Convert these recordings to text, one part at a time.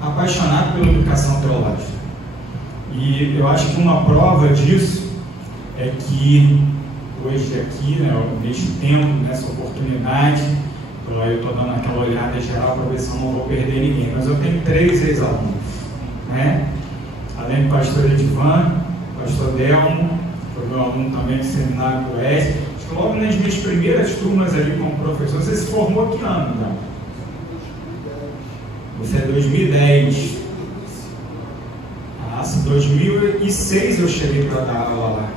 apaixonado pela educação teológica. E eu acho que uma prova disso é que hoje aqui, né, neste tempo, nessa oportunidade, eu estou dando aquela olhada geral para ver se eu não vou perder ninguém, mas eu tenho 3 ex-alunos, né? Além do pastor Edivan, pastor Delmo, foi meu aluno também do Seminário do Oeste. Acho que logo nas minhas primeiras turmas ali como professor, você se formou que ano, tá? Você é 2010. Nossa, 2006 eu cheguei para dar aula lá,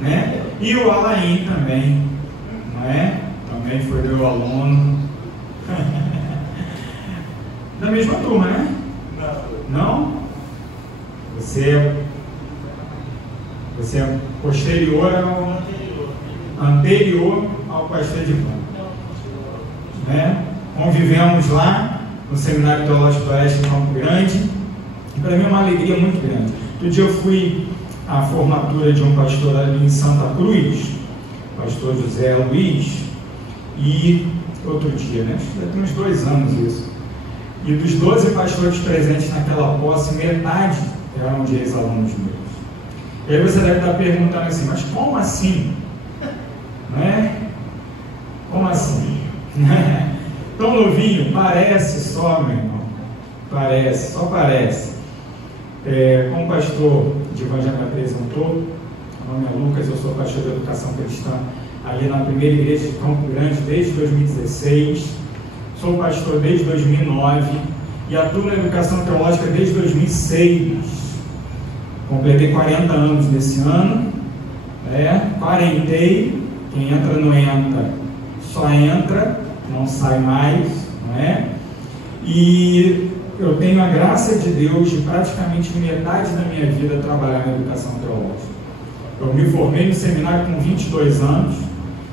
né? E o Alain também, não é? Também foi meu aluno. Da mesma turma, né? Não? Você é posterior anterior ao pastor Edivan, né? Convivemos lá no Seminário Teológico do Oeste em Campo Grande, e para mim é uma alegria muito grande. Outro dia eu fui à formatura de um pastor ali em Santa Cruz, pastor José Luiz, e outro dia, né? Acho que já tem uns 2 anos isso. E dos 12 pastores presentes naquela posse, metade eram de ex-alunos meus. E aí você deve estar perguntando assim, mas como assim? Né? Como assim? Tão novinho? Parece só, meu irmão. Parece, só parece. Como o pastor Edivan já me apresentou, meu nome é Lucas, eu sou pastor de educação cristã ali na primeira igreja de Campo Grande desde 2016, sou pastor desde 2009 e atuo na educação teológica desde 2006. Completei 40 anos nesse ano, quarentei, quem entra não entra, só entra, não sai mais, não é? E eu tenho a graça de Deus de praticamente metade da minha vida trabalhar na educação teológica. Eu me formei no seminário com 22 anos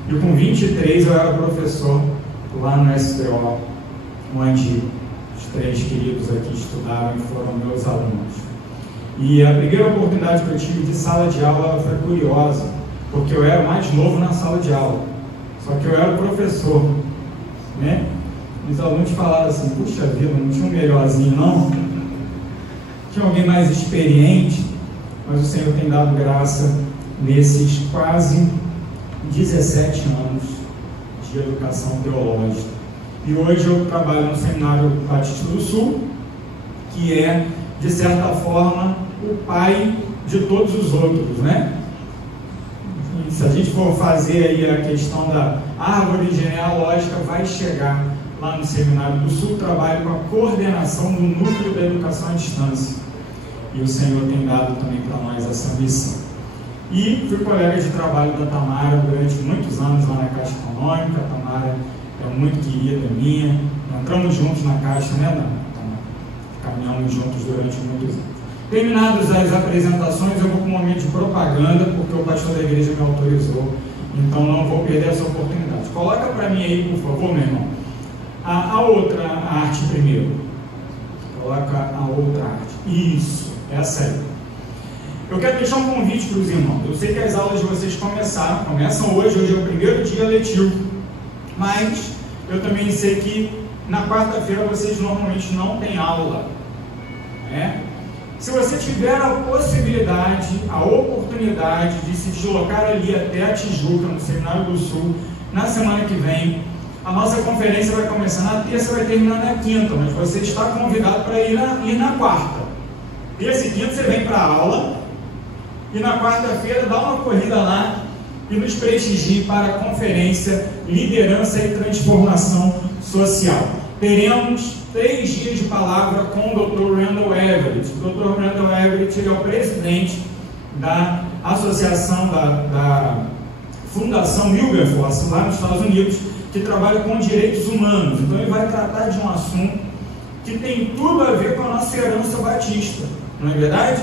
e com 23 eu era professor lá no STO, onde os 3 queridos aqui estudaram e foram meus alunos. E a primeira oportunidade que eu tive de sala de aula foi curiosa, porque eu era o mais novo na sala de aula, só que eu era o professor, né? Os alunos falaram assim, puxa vida, não tinha um melhorzinho não? Tinha alguém mais experiente? Mas o Senhor tem dado graça nesses quase 17 anos de educação teológica. E hoje eu trabalho no Seminário Batista do Sul, que é, de certa forma, o pai de todos os outros, né? E se a gente for fazer aí a questão da árvore genealógica, vai chegar lá no Seminário do Sul. Trabalho com a coordenação do núcleo da educação à distância. E o Senhor tem dado também para nós essa missão. E fui colega de trabalho da Tamara durante muitos anos lá na Caixa Econômica. A Tamara é muito querida minha. Entramos juntos na Caixa, né, Tamara? Caminhamos juntos durante muitos anos. Terminadas as apresentações, eu vou para um momento de propaganda, porque o pastor da igreja me autorizou. Então não vou perder essa oportunidade. Coloca para mim aí, por favor, meu irmão. A outra arte primeiro. Coloca a outra arte. Isso, essa aí. Eu quero deixar um convite para os irmãos. Eu sei que as aulas de vocês começam hoje é o primeiro dia letivo. Mas eu também sei que na quarta-feira vocês normalmente não têm aula, né? Se você tiver a possibilidade, a oportunidade de se deslocar ali até a Tijuca, no Seminário do Sul, na semana que vem, a nossa conferência vai começar na terça e vai terminar na quinta, mas você está convidado para ir na quarta. Terça e quinta você vem para a aula, e na quarta-feira dá uma corrida lá e nos prestigie para a conferência Liderança e Transformação Social. Teremos 3 dias de palavra com o Dr. Randall Everett. O Dr. Randall Everett ele é o presidente da associação da Fundação Wilberforce, lá nos Estados Unidos, que trabalha com direitos humanos. Então ele vai tratar de um assunto que tem tudo a ver com a nossa herança batista, não é verdade?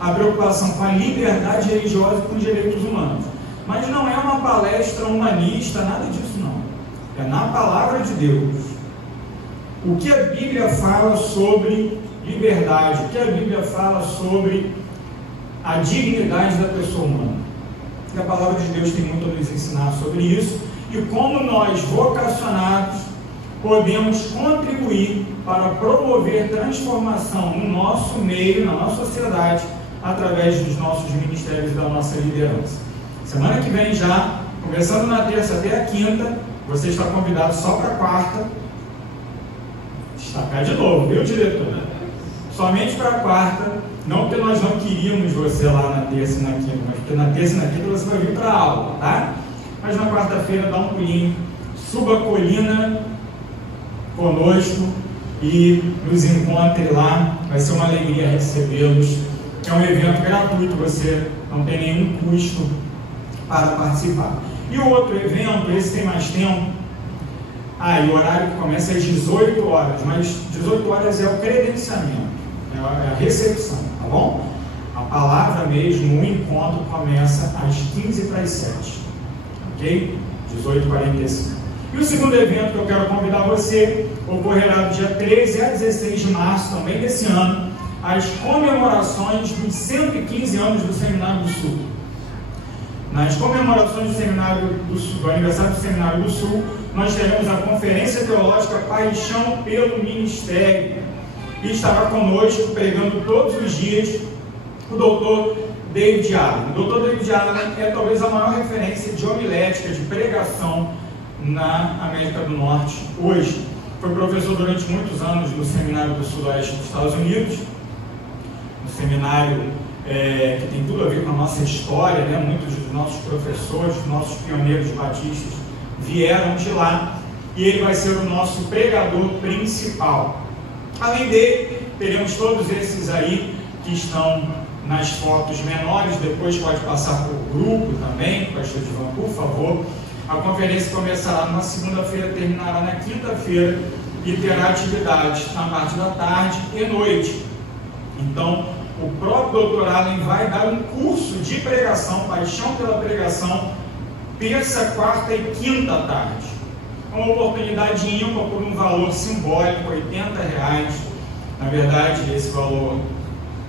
A preocupação com a liberdade religiosa e com os direitos humanos. Mas não é uma palestra humanista, nada disso não. É na palavra de Deus. O que a Bíblia fala sobre liberdade, o que a Bíblia fala sobre a dignidade da pessoa humana. E a palavra de Deus tem muito a nos ensinar sobre isso, e como nós, vocacionados, podemos contribuir para promover transformação no nosso meio, na nossa sociedade, através dos nossos ministérios e da nossa liderança. Semana que vem já, começando na terça até a quinta, você está convidado só para a quarta. Destacar de novo, viu, diretor? Somente para a quarta, não porque nós não queríamos você lá na terça e na quinta, mas porque na terça e na quinta você vai vir para a aula, tá? Mas na quarta-feira dá um pulinho, suba a colina conosco e nos encontre lá, vai ser uma alegria recebê-los. É um evento gratuito, você não tem nenhum custo para participar. E o outro evento, esse tem mais tempo, e o horário que começa é às 18 horas, mas 18 horas é o credenciamento, é a recepção, tá bom? A palavra mesmo, o encontro começa às 15 para as 7, ok? 18h45. E o segundo evento que eu quero convidar você ocorrerá do dia 13 a 16 de março também desse ano, as comemorações dos 115 anos do Seminário do Sul. Nas comemorações do Seminário do Sul, do aniversário do Seminário do Sul, nós teremos a Conferência Teológica Paixão pelo Ministério. E estará conosco, pregando todos os dias, o doutor David Allen. O doutor David Allen é talvez a maior referência de homilética, de pregação na América do Norte hoje. Foi professor durante muitos anos no Seminário do Sudoeste dos Estados Unidos, um seminário que tem tudo a ver com a nossa história, né? Muitos dos nossos professores, nossos pioneiros batistas vieram de lá, e ele vai ser o nosso pregador principal. Além dele, teremos todos esses aí que estão nas fotos menores, depois pode passar por grupo também, pastor Divan, por favor. A conferência começará na segunda-feira, terminará na quinta-feira e terá atividades na parte da tarde e noite. Então, o próprio doutor Allen vai dar um curso de pregação, Paixão pela Pregação, terça, quarta e quinta tarde. Uma oportunidade ímpar por um valor simbólico, R$80. Na verdade, esse valor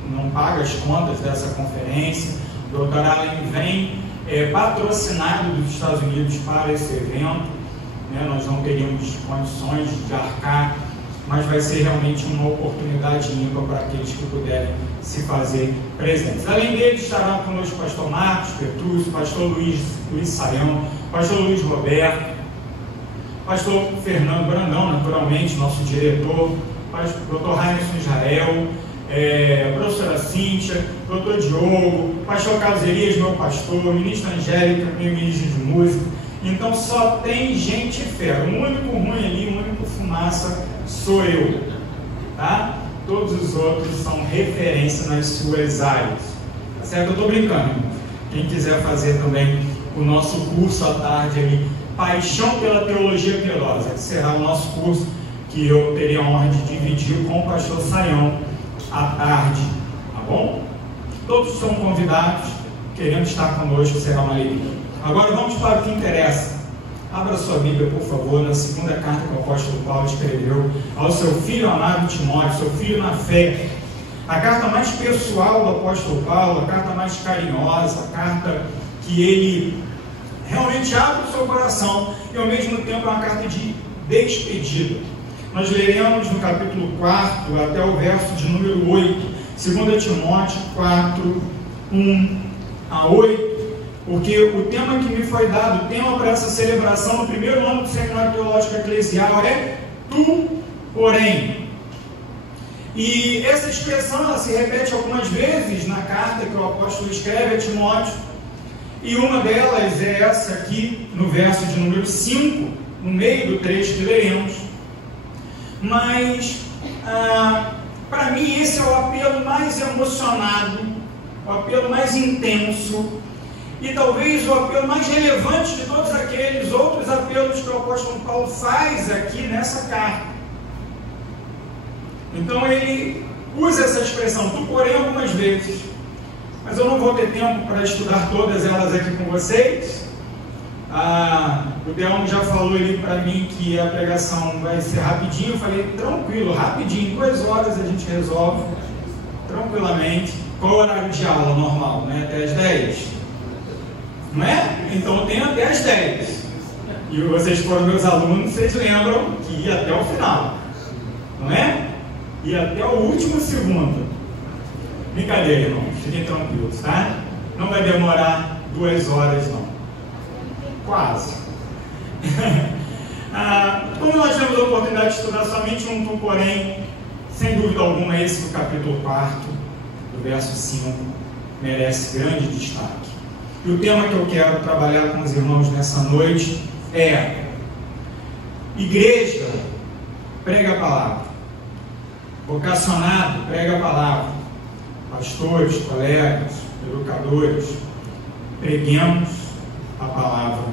não paga as contas dessa conferência. O doutor Allen vem patrocinado dos Estados Unidos para esse evento, né? Nós não teríamos condições de arcar, mas vai ser realmente uma oportunidade ímpar para aqueles que puderem se fazer presentes. Além dele, estará conosco o pastor Marcos Petrúcio, pastor Luiz Saião, pastor Luiz Roberto, pastor Fernando Brandão, naturalmente, nosso diretor, doutor Raimson Israel, professora Cíntia, doutor Diogo, pastor Carlos Elias, meu pastor, ministra Angélica, meu ministro de música. Então só tem gente fera. O único ruim ali, o único fumaça sou eu, tá? Todos os outros são referência nas suas áreas, tá certo? Eu estou brincando, irmão. Quem quiser fazer também o nosso curso à tarde ali, Paixão pela Teologia Piedosa, que será o nosso curso que eu teria a honra de dividir com o pastor Saião à tarde, tá bom? Todos são convidados, queremos estar conosco, será uma alegria. Agora vamos para o que interessa. Abra sua Bíblia, por favor, na segunda carta que o apóstolo Paulo escreveu ao seu filho amado Timóteo, seu filho na fé. A carta mais pessoal do apóstolo Paulo, a carta mais carinhosa, a carta que ele realmente abre o seu coração e ao mesmo tempo é uma carta de despedida. Nós leremos no capítulo 4 até o verso de número 8, 2 Timóteo 4, 1 a 8, porque o tema que me foi dado, o tema para essa celebração no primeiro ano do Seminário Teológico Eclesial é Tu, porém. E essa expressão ela se repete algumas vezes na carta que o apóstolo escreve a Timóteo, e uma delas é essa aqui, no verso de número 5, no meio do trecho que leremos. Mas, para mim, esse é o apelo mais emocionado, o apelo mais intenso, e talvez o apelo mais relevante de todos aqueles outros apelos que o apóstolo Paulo faz aqui nessa carta. Então ele usa essa expressão, tu porém, algumas vezes, mas eu não vou ter tempo para estudar todas elas aqui com vocês. O Deão já falou ali para mim que a pregação vai ser rapidinho. Eu falei, tranquilo, rapidinho, 2 horas a gente resolve tranquilamente. Qual é o horário de aula normal? Né? Até as 10? Não é? Então eu tenho até as 10. E vocês foram meus alunos, vocês lembram que ia até o final. não é? E até o último segundo. Brincadeira, irmão, fiquem tranquilos, tá? Não vai demorar 2 horas, não. Quase. Como nós temos a oportunidade de estudar somente um, porém, sem dúvida alguma, esse do capítulo 4, do verso 5, merece grande destaque. E o tema que eu quero trabalhar com os irmãos nessa noite é: igreja, prega a palavra. Vocacionado, prega a palavra. Pastores, colegas, educadores, preguemos a palavra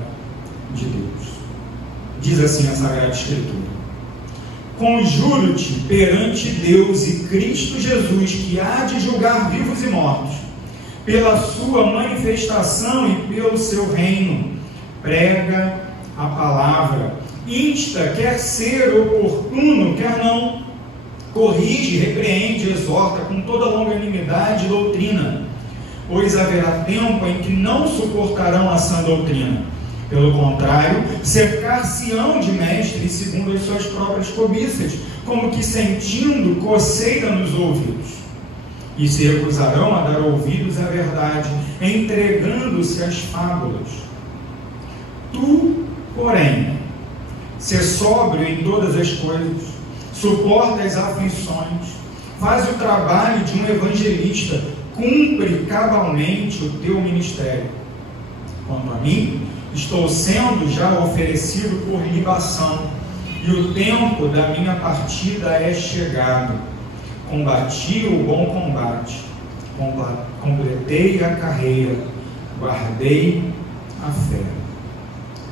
de Deus. Diz assim a Sagrada Escritura: conjuro-te perante Deus e Cristo Jesus, que há de julgar vivos e mortos, pela sua manifestação e pelo seu reino, prega a palavra, insta, quer ser oportuno, quer não, corrige, repreende, exorta com toda longanimidade e doutrina, pois haverá tempo em que não suportarão a sã doutrina. Pelo contrário, cercar-se-ão de mestres segundo as suas próprias cobiças, como que sentindo coceira nos ouvidos, e se recusarão a dar ouvidos à verdade, entregando-se às fábulas. Tu, porém, sê sóbrio em todas as coisas, suporta as aflições, faz o trabalho de um evangelista, cumpre cabalmente o teu ministério. Quanto a mim, estou sendo já oferecido por libação, e o tempo da minha partida é chegado. Combati o bom combate, completei a carreira, guardei a fé.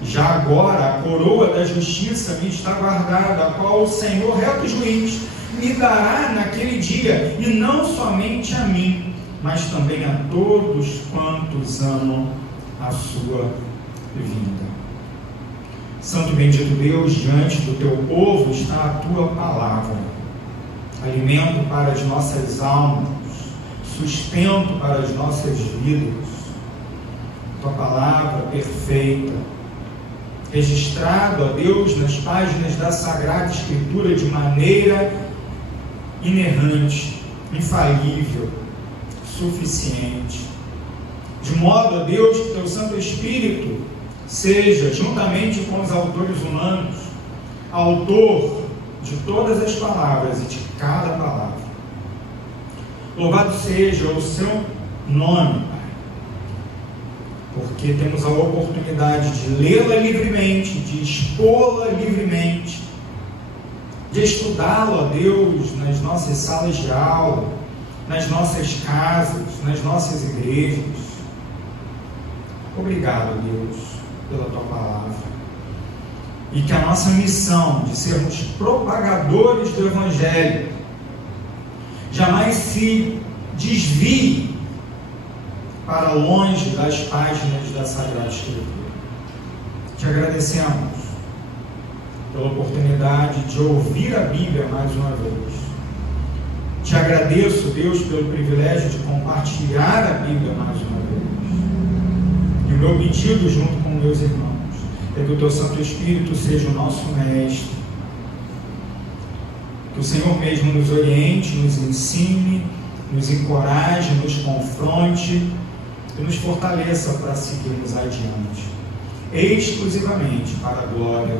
Já agora a coroa da justiça me está guardada, a qual o Senhor, reto juiz, me dará naquele dia, e não somente a mim, mas também a todos quantos amam a sua vinda. Santo e bendito Deus, diante do teu povo está a tua palavra, alimento para as nossas almas, sustento para as nossas vidas. Tua palavra perfeita, registrado, ó Deus, nas páginas da Sagrada Escritura de maneira inerrante, infalível, suficiente, de modo, ó Deus, que teu Santo Espírito seja, juntamente com os autores humanos, autor de todas as palavras e de cada palavra. Louvado seja o seu nome, Pai, porque temos a oportunidade de lê-la livremente, de expô-la livremente, de estudá-la, ó Deus, nas nossas salas de aula, nas nossas casas, nas nossas igrejas. Obrigado, Deus, pela tua palavra. E que a nossa missão de sermos propagadores do Evangelho jamais se desvie para longe das páginas da Sagrada Escritura. Te agradecemos pela oportunidade de ouvir a Bíblia mais uma vez. Te agradeço, Deus, pelo privilégio de compartilhar a Bíblia mais uma vez. E o meu pedido, junto com meus irmãos, é que o teu Santo Espírito seja o nosso mestre, que o Senhor mesmo nos oriente, nos ensine, nos encoraje, nos confronte e nos fortaleça para seguirmos adiante, exclusivamente para a glória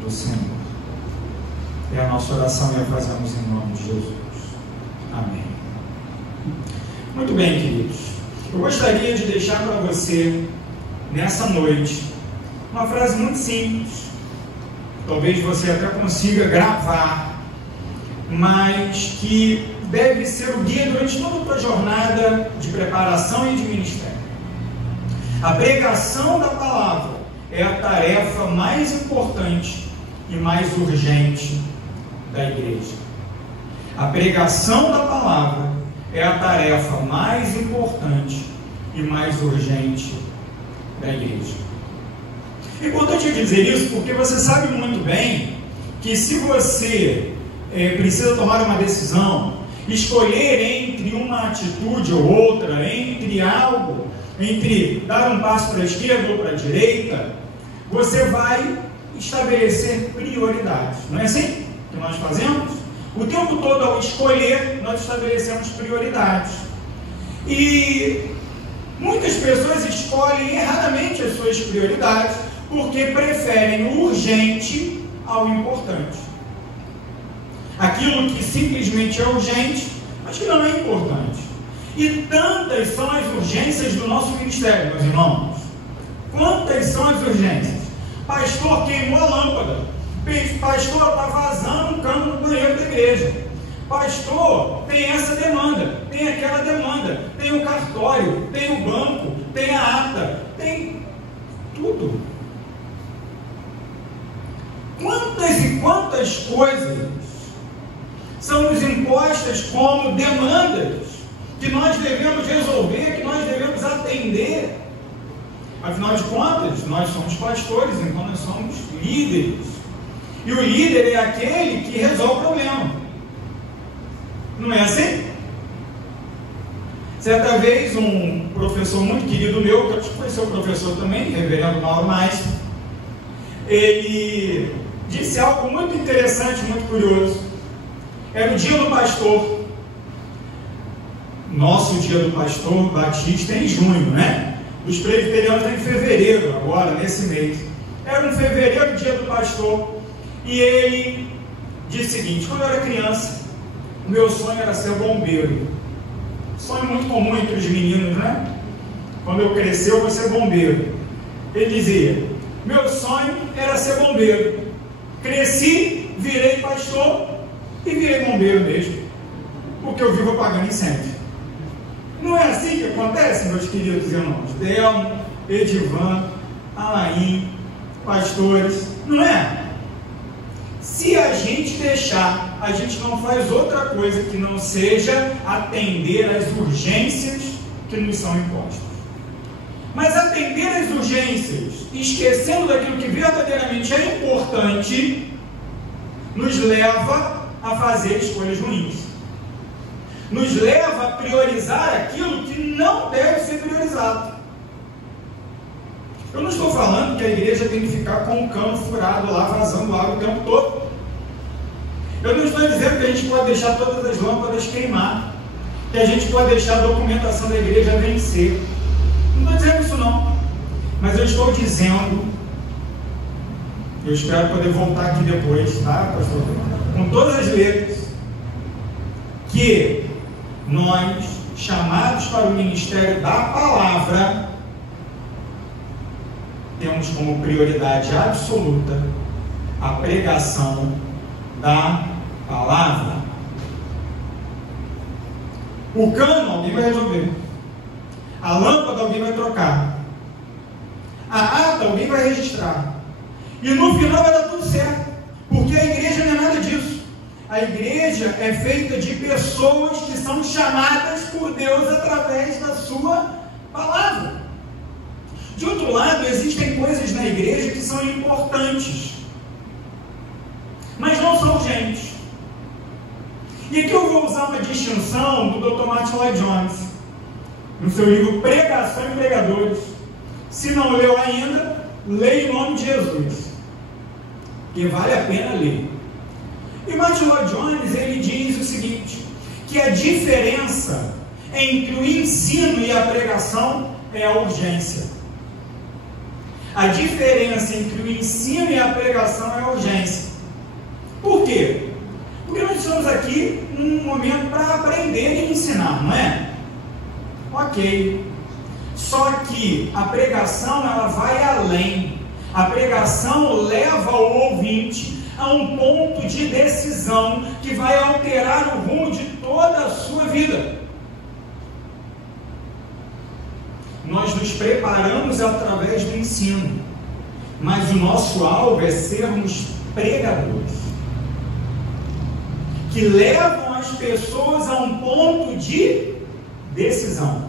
do Senhor. É a nossa oração e a fazemos em nome de Jesus. Amém. Muito bem, queridos. Eu gostaria de deixar para você, nessa noite, uma frase muito simples. Talvez você até consiga gravar, mas que deve ser o guia durante toda a tua jornada de preparação e de ministério. A pregação da palavra é a tarefa mais importante e mais urgente da igreja. A pregação da palavra é a tarefa mais importante e mais urgente da igreja. É importante dizer isso porque você sabe muito bem que se você precisa tomar uma decisão, escolher entre uma atitude ou outra, entre dar um passo para a esquerda ou para a direita, você vai estabelecer prioridades. Não é assim que nós fazemos? O tempo todo, ao escolher, nós estabelecemos prioridades. E muitas pessoas escolhem erradamente as suas prioridades porque preferem o urgente ao importante. Aquilo que simplesmente é urgente, mas que não é importante. E tantas são as urgências do nosso ministério, meus irmãos. Quantas são as urgências? Pastor queimou a lâmpada. Pastor, está vazando um cano no banheiro da igreja. Pastor, tem essa demanda, tem aquela demanda, tem o cartório, tem o banco, tem a ata, tem tudo. Quantas e quantas coisas são nos impostas como demandas que nós devemos resolver, que nós devemos atender. Afinal de contas, nós somos pastores, então nós somos líderes. E o líder é aquele que resolve o problema. Não é assim? Certa vez, um professor muito querido meu, que acho que foi seu professor também, reverendo Mauro Mais, ele disse algo muito interessante, muito curioso. Era o dia do pastor. Nosso dia do pastor batista é em junho, né? Os presbiterianos é em fevereiro, agora, nesse mês. Era um fevereiro, dia do pastor. E ele disse o seguinte: quando eu era criança, o meu sonho era ser bombeiro. Sonho muito comum entre os meninos, né? Quando eu crescer, eu vou ser bombeiro. Ele dizia: meu sonho era ser bombeiro. Cresci, virei pastor e virei bombeiro mesmo, porque eu vivo apagando incêndio. Não é assim que acontece, meus queridos irmãos? Delmo, Edivan, Alain, pastores, não é? Se a gente deixar, a gente não faz outra coisa que não seja atender às urgências que nos são impostas. Mas atender às urgências, esquecendo daquilo que verdadeiramente é importante, nos leva a fazer escolhas ruins. Nos leva a priorizar aquilo que não deve ser priorizado. Eu não estou falando que a igreja tem que ficar com o cano furado lá, vazando água o tempo todo. Eu não estou dizendo que a gente pode deixar todas as lâmpadas queimar, que a gente pode deixar a documentação da igreja vencer. Não estou dizendo isso não. Mas eu estou dizendo, eu espero poder voltar aqui depois, tá, pastor? Com todas as letras, que nós, chamados para o ministério da palavra, temos como prioridade absoluta a pregação da palavra. O cano alguém vai resolver, a lâmpada alguém vai trocar, a ata alguém vai registrar, e no final vai dar tudo certo, porque a igreja não é nada disso. A igreja é feita de pessoas que são chamadas por Deus através da sua palavra. De outro lado, existem coisas na igreja que são importantes, mas não são urgentes. E aqui eu vou usar uma distinção do Dr. Martin Lloyd Jones, no seu livro Pregação e Pregadores. Se não leu ainda, leia em nome de Jesus, que vale a pena ler. E Martin Lloyd Jones, ele diz o seguinte, que a diferença entre o ensino e a pregação é a urgência. A diferença entre o ensino e a pregação é a urgência. Por quê? Porque nós estamos aqui num momento para aprender e ensinar, não é? Ok. Só que a pregação, ela vai além. A pregação leva o ouvinte a um ponto de decisão que vai alterar o rumo de toda a sua vida. Nós nos preparamos através do ensino, mas o nosso alvo é sermos pregadores, que levam as pessoas a um ponto de decisão,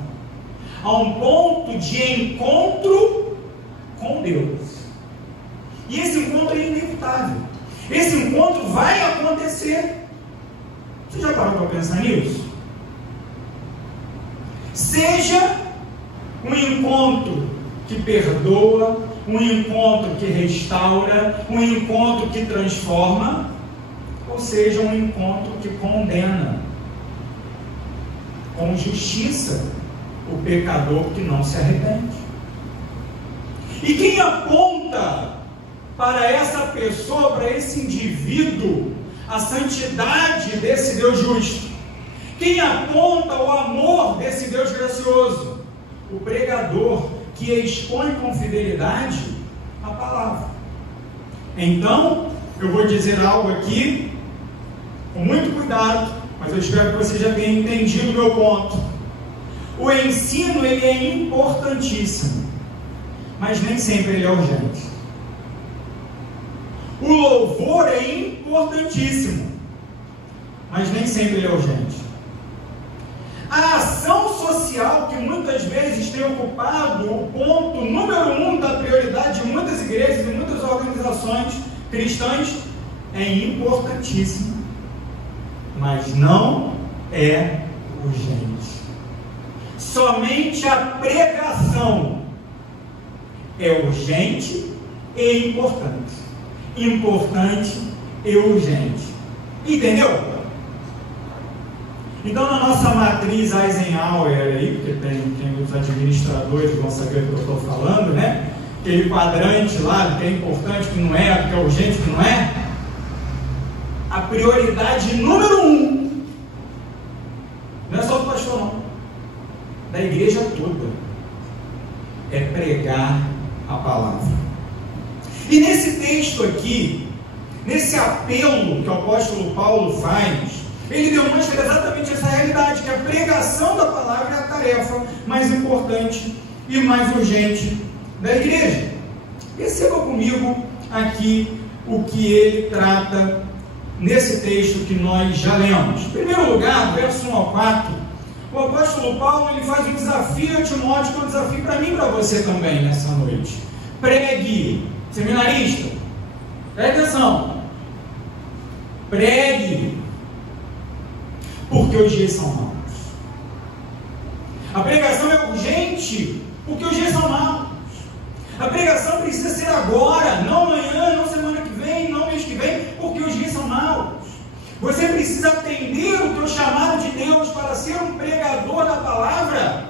a um ponto de encontro com Deus. E esse encontro é inevitável. Esse encontro vai acontecer. Você já parou para pensar nisso? Seja um encontro que perdoa, um encontro que restaura, um encontro que transforma, ou seja, um encontro que condena com justiça o pecador que não se arrepende. E quem aponta para essa pessoa, para esse indivíduo, a santidade desse Deus justo? Quem aponta o amor desse Deus gracioso? O pregador que expõe com fidelidade a palavra. Então, eu vou dizer algo aqui, com muito cuidado, mas eu espero que você já tenha entendido o meu ponto. O ensino, ele é importantíssimo, mas nem sempre ele é urgente. O louvor é importantíssimo, mas nem sempre ele é urgente. A ação social, que muitas vezes tem ocupado o ponto número 1 da prioridade de muitas igrejas e muitas organizações cristãs, é importantíssima, mas não é urgente. Somente a pregação é urgente e importante. Importante e urgente. Entendeu? Então, na nossa matriz Eisenhower aí, porque tem os administradores que vão saber o que eu estou falando, né? Aquele quadrante lá, do que é importante, que não é, do que é urgente, que não é. A prioridade número 1 não é só do pastor, não, da igreja toda, é pregar a palavra. E nesse texto aqui, nesse apelo que o apóstolo Paulo faz, ele demonstra exatamente essa realidade, que a pregação da palavra é a tarefa mais importante e mais urgente da igreja. Perceba comigo aqui o que ele trata nesse texto que nós já lemos. Em primeiro lugar, verso 1 ao 4, o apóstolo Paulo ele faz um desafio a Timóteo, que é um desafio para mim e para você também nessa noite. Pregue, seminarista, preste atenção, pregue, porque os dias são maus. A pregação é urgente, porque os dias são maus. A pregação precisa ser agora, não amanhã, não semana que vem, não mês que vem, porque os dias são maus. Você precisa atender o teu chamado de Deus para ser um pregador da palavra,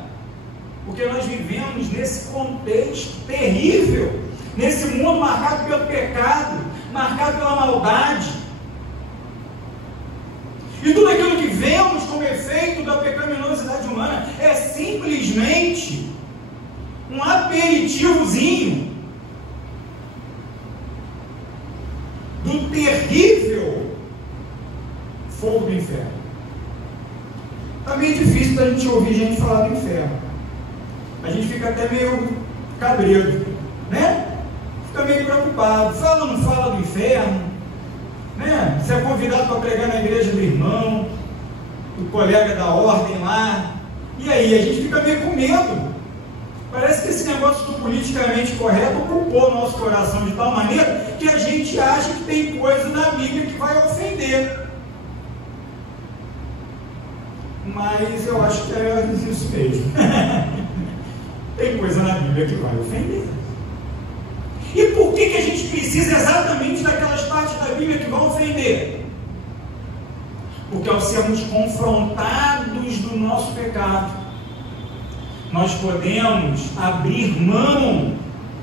porque nós vivemos nesse contexto terrível, nesse mundo marcado pelo pecado, marcado pela maldade. E tudo aquilo que vemos como efeito da pecaminosidade humana é simplesmente um aperitivozinho do terrível fogo do inferno. Está meio difícil da gente ouvir gente falar do inferno. A gente fica até meio cabreiro, né? Fica meio preocupado. Fala ou não fala do inferno? Né? Você é convidado para pregar na igreja do irmão, do colega da ordem lá. E aí, a gente fica meio com medo. Parece que esse negócio do politicamente correto ocupou o nosso coração de tal maneira que a gente acha que tem coisa na Bíblia que vai ofender. Mas eu acho que é isso mesmo. Tem coisa na Bíblia que vai ofender. E por que a gente precisa exatamente daquelas partes da Bíblia que vão ofender? Porque ao sermos confrontados do nosso pecado, nós podemos abrir mão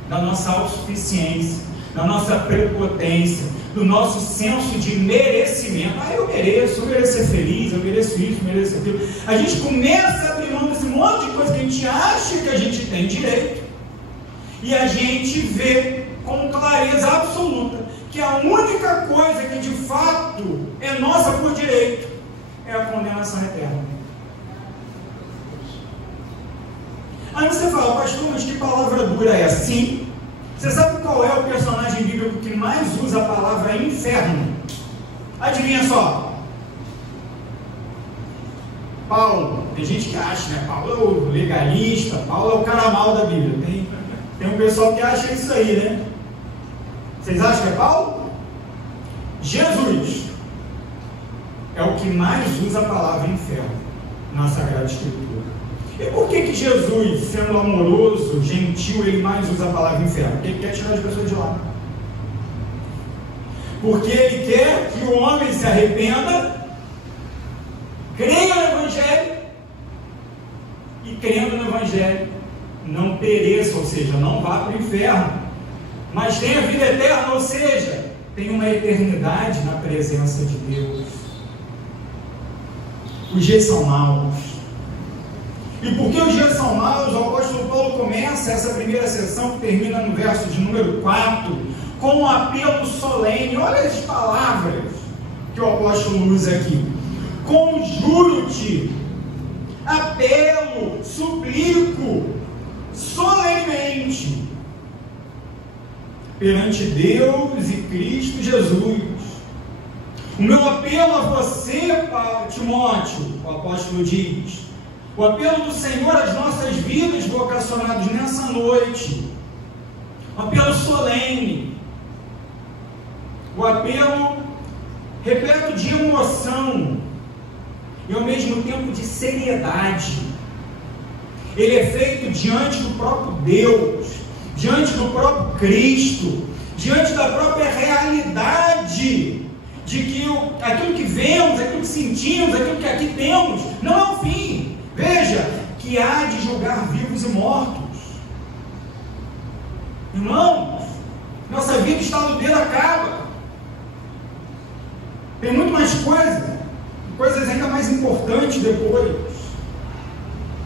da nossa autossuficiência, da nossa prepotência, do nosso senso de merecimento. Eu mereço ser feliz, eu mereço isso, eu mereço aquilo. A gente começa a abrir mão desse monte de coisa que a gente acha que a gente tem direito, e a gente vê com clareza absoluta que a única coisa que de fato é nossa por direito é a condenação eterna. Aí você fala, pastor, mas que palavra dura é assim? Você sabe qual é o personagem bíblico que mais usa a palavra inferno? Adivinha só? Paulo. Tem gente que acha, né? Paulo é o legalista, Paulo é o cara mal da Bíblia. Tem um pessoal que acha isso aí, né? Vocês acham que é Paulo? Jesus é o que mais usa a palavra inferno na Sagrada Escritura. E por que Jesus, sendo amoroso, gentil, ele mais usa a palavra inferno? Porque ele quer tirar as pessoas de lá. Porque Ele quer que o homem se arrependa, creia no Evangelho, e crendo no Evangelho, não pereça, ou seja, não vá para o inferno, mas tenha vida eterna, ou seja, tenha uma eternidade na presença de Deus. Os dias são maus. E porque os dias são maus, o apóstolo Paulo começa essa primeira sessão, que termina no verso de número 4, com um apelo solene. Olha as palavras que o apóstolo usa aqui: conjuro-te, apelo, suplico, solenemente, perante Deus e Cristo Jesus. O meu apelo a você, Timóteo, o apóstolo diz, o apelo do Senhor às nossas vidas vocacionados nessa noite, um apelo solene, o apelo repleto de emoção e ao mesmo tempo de seriedade. Ele é feito diante do próprio Deus, diante do próprio Cristo, diante da própria realidade de que aquilo que vemos, aquilo que sentimos, aquilo que aqui temos, não é o fim. Veja, que há de julgar vivos e mortos. Irmãos, nossa vida está no dedo acaba. Tem muito mais coisas ainda mais importantes depois.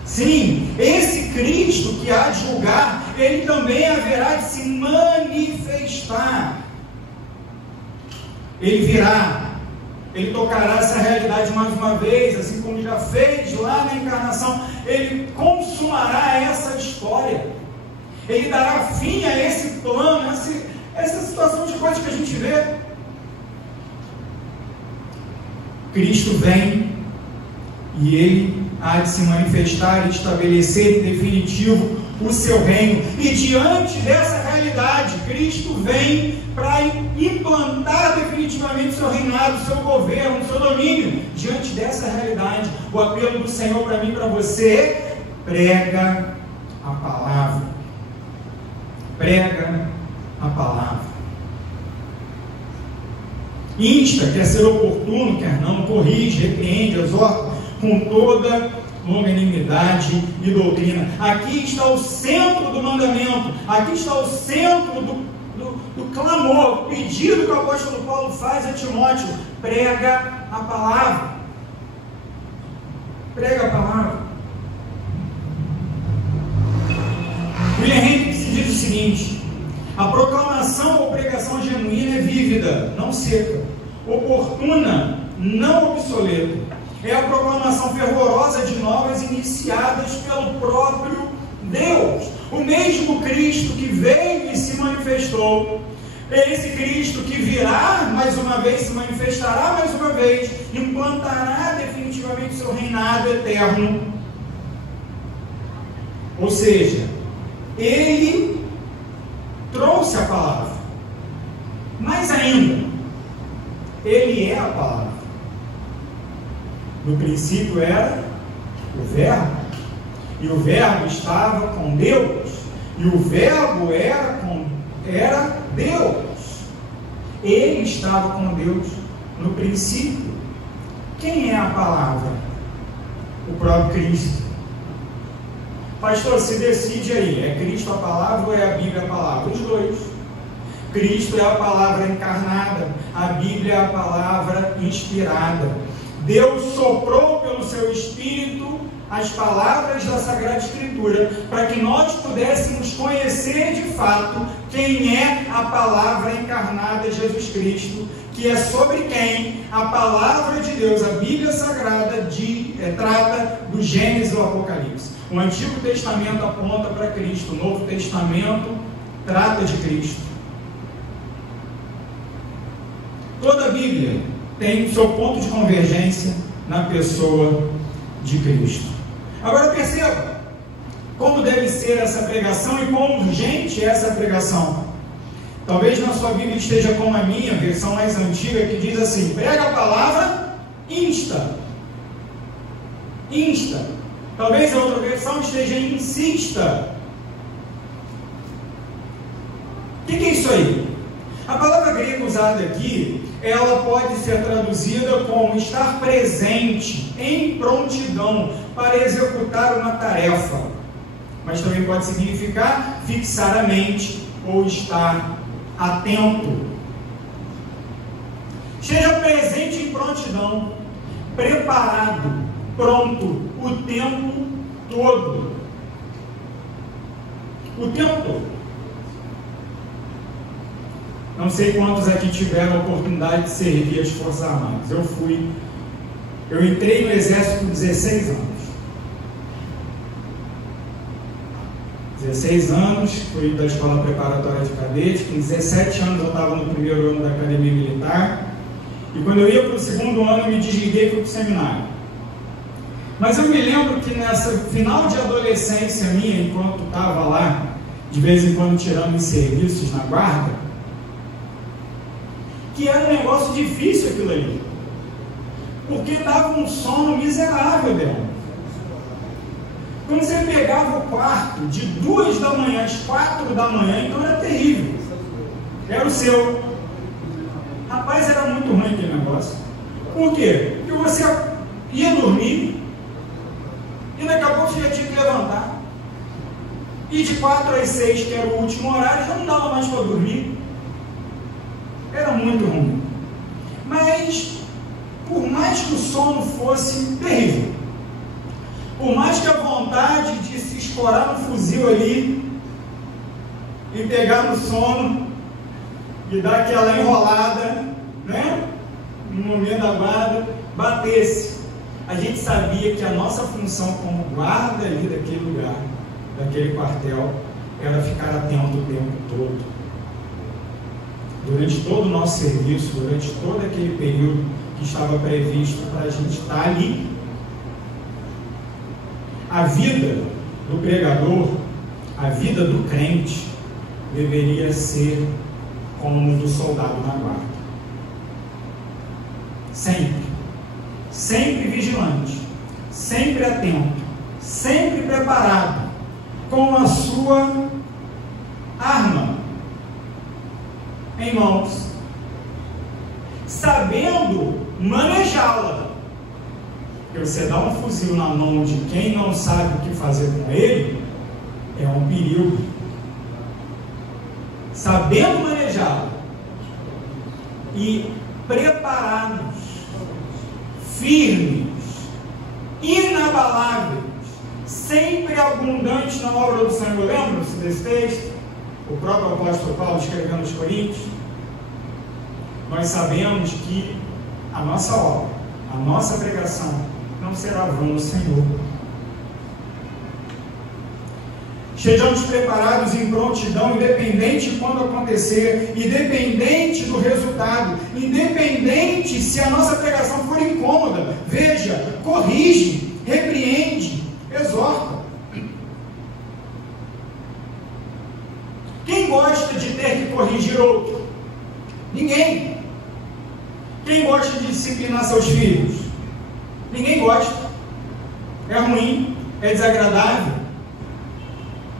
Sim, esse Cristo que há de julgar, Ele também haverá de se manifestar. Ele virá, Ele tocará essa realidade mais uma vez, assim como já fez lá na encarnação. Ele consumará essa história. Ele dará fim a esse plano, essa situação de coisas que a gente vê. Cristo vem e Ele há de se manifestar e estabelecer em definitivo o seu reino. E diante dessa realidade, Cristo vem para implantar definitivamente o seu reinado, o seu governo, o seu domínio. Diante dessa realidade, o apelo do Senhor para mim e para você: prega a palavra. Prega a palavra. Insta, quer ser oportuno, quer não, corrige, repreende, exorta com toda longanimidade e doutrina. Aqui está o centro do mandamento, aqui está o centro do clamor, o pedido que o apóstolo Paulo faz a Timóteo: prega a palavra. Prega a palavra. William Hendricks diz o seguinte: a proclamação ou pregação genuína é vívida, não seca, oportuna, não obsoleta. É a proclamação fervorosa de novas iniciadas pelo próprio Deus. O mesmo Cristo que veio e se manifestou, é esse Cristo que virá mais uma vez, se manifestará mais uma vez, implantará definitivamente o seu reinado eterno. Ou seja, Ele trouxe a palavra. Mais ainda, Ele é a palavra. No princípio era o Verbo, e o Verbo estava com Deus, e o Verbo era Deus. Ele estava com Deus no princípio. Quem é a palavra? O próprio Cristo. Pastor, se decide aí, é Cristo a palavra ou é a Bíblia a palavra? Os dois. Cristo é a palavra encarnada, a Bíblia é a palavra inspirada. Deus soprou pelo seu Espírito as palavras da Sagrada Escritura para que nós pudéssemos conhecer de fato quem é a palavra encarnada, Jesus Cristo, que é sobre quem a palavra de Deus, a Bíblia Sagrada, trata do Gênesis ao Apocalipse. O Antigo Testamento aponta para Cristo, o Novo Testamento trata de Cristo. Toda a Bíblia tem seu ponto de convergência na pessoa de Cristo. Agora perceba como deve ser essa pregação e quão urgente é essa pregação. Talvez na sua Bíblia esteja como a minha, versão mais antiga, que diz assim: prega a palavra, insta. Insta. Talvez a outra versão esteja insista. O que é isso aí? A palavra grega usada aqui, ela pode ser traduzida como estar presente, em prontidão, para executar uma tarefa. Mas também pode significar fixar a mente ou estar atento. Esteja presente em prontidão, preparado, pronto, o tempo todo. O tempo todo. Não sei quantos aqui tiveram a oportunidade de servir as Forças Armadas. Eu entrei no Exército com 16 anos. 16 anos, fui da Escola Preparatória de Cadete. Com 17 anos eu estava no primeiro ano da Academia Militar. E quando eu ia para o segundo ano, eu me desliguei para o seminário. Mas eu me lembro que nessa final de adolescência minha, enquanto estava lá, de vez em quando tirando os serviços na guarda, que era um negócio difícil aquilo ali, porque dava um sono miserável dela. Quando você pegava o quarto de 2 da manhã às 4 da manhã, então era terrível, era o seu. Rapaz, era muito ruim aquele negócio. Por quê? Porque você ia dormir e daqui a pouco você já tinha que levantar, e de 4 às 6, que era o último horário, já não dava mais para dormir. Era muito ruim. Mas, por mais que o sono fosse terrível, por mais que a vontade de se escorar no fuzil ali e pegar no sono e dar aquela enrolada, né, no momento da guarda, batesse, a gente sabia que a nossa função como guarda ali daquele lugar, daquele quartel, era ficar atento o tempo todo. Durante todo o nosso serviço, durante todo aquele período que estava previsto para a gente estar ali. A vida do pregador, a vida do crente, deveria ser como do soldado na guarda. Sempre. Sempre vigilante, sempre atento, sempre preparado, com a sua arma em mãos, sabendo manejá-la. Porque você dá um fuzil na mão de quem não sabe o que fazer com ele, é um perigo. Sabendo manejá-la e preparados, firmes, inabaláveis, sempre abundantes na obra do Senhor. Lembram-se desse texto? O próprio apóstolo Paulo escrevendo aos Coríntios. Nós sabemos que a nossa obra, a nossa pregação não será vã no Senhor. Estejamos preparados em prontidão, independente quando acontecer, independente do resultado, independente se a nossa pregação for incômoda. Veja, corrige, repreende, exorta. Quem gosta de ter que corrigir outro? Ninguém. Quem gosta de disciplinar seus filhos? Ninguém gosta. É ruim, é desagradável.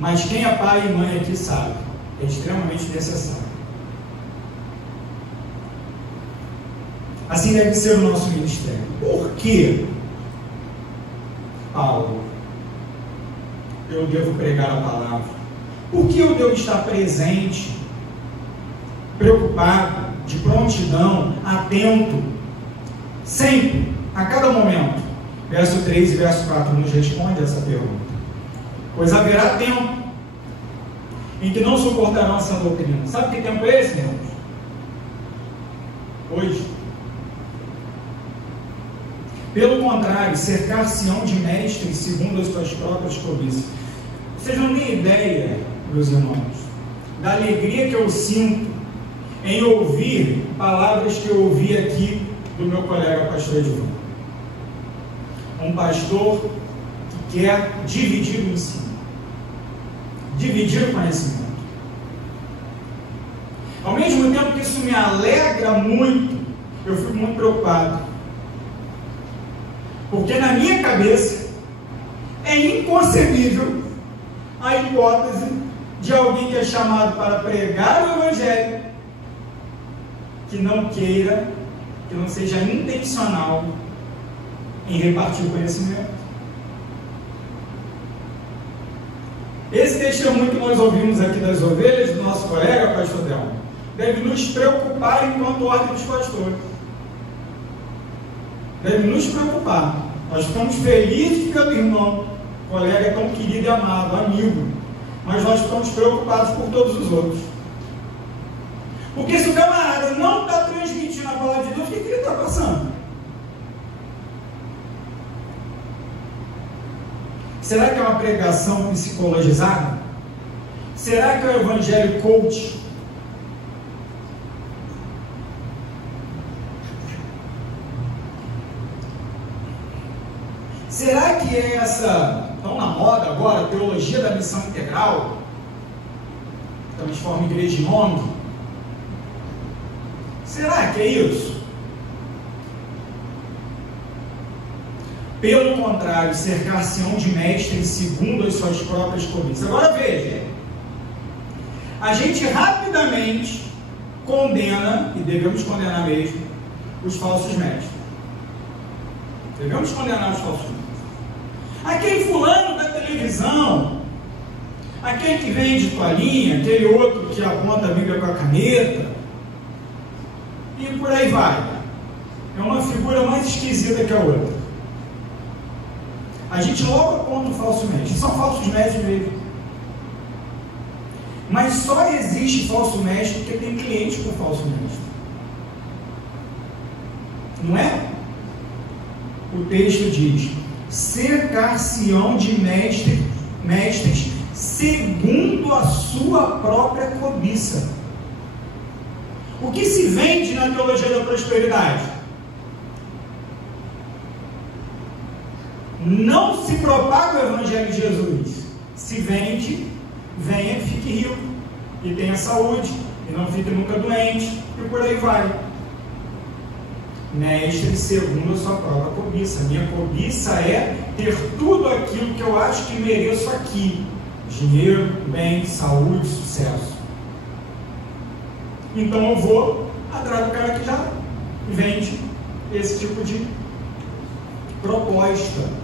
Mas quem é pai e mãe aqui sabe, é extremamente necessário. Assim deve ser o nosso ministério. Por quê, Paulo, eu devo pregar a palavra? Por que eu devo estar presente, preocupado, de prontidão, atento, sempre, a cada momento? Verso 3 e verso 4 nos responde essa pergunta. Pois haverá tempo em que não suportarão essa doutrina. Sabe que tempo é esse, irmãos? Hoje. Pelo contrário, cercar-se-ão de mestres segundo as suas próprias cobiças. Vocês não têm ideia, meus irmãos, da alegria que eu sinto em ouvir palavras que eu ouvi aqui do meu colega pastor Edvan. Um pastor que quer dividir o ensino, dividir o conhecimento. Ao mesmo tempo que isso me alegra muito, eu fico muito preocupado, porque na minha cabeça é inconcebível a hipótese de alguém que é chamado para pregar o Evangelho, que não queira, que não seja intencional em repartir o conhecimento. Esse testemunho que nós ouvimos aqui das ovelhas, do nosso colega, pastor Delmo, deve nos preocupar enquanto ordem dos pastores. Deve nos preocupar. Nós ficamos felizes pelo irmão, colega tão querido e amado, amigo, mas nós ficamos preocupados por todos os outros. Porque se o camarada não está transmitindo a palavra de Deus, o que ele está passando? Será que é uma pregação psicologizada? Será que é o evangelho coach? Será que é essa, tão na moda agora, teologia da missão integral? Transforma a igreja em ONG? Será que é isso? Pelo contrário, cercar-se-ão de mestres segundo as suas próprias cobiças. Agora veja, a gente rapidamente condena, e devemos condenar mesmo, os falsos mestres. Devemos condenar os falsos mestres. Aquele fulano da televisão, aquele que vende toalhinha, aquele outro que aponta a Bíblia com a caneta, e por aí vai. É uma figura mais esquisita que a outra. A gente logo aponta o falso mestre. São falsos mestres mesmo. Mas só existe falso mestre porque tem cliente com falso mestre. Não é? O texto diz: cercar-se-ão de mestres segundo a sua própria cobiça. O que se vende na teologia da prosperidade? Não se propaga o Evangelho de Jesus. Se vende, venha, fique rico, e tenha saúde, e não fique nunca doente, e por aí vai. Mestre segundo a sua própria cobiça. Minha cobiça é ter tudo aquilo que eu acho que mereço aqui: dinheiro, bem, saúde, sucesso. Então eu vou atrás do cara que já vende esse tipo de proposta.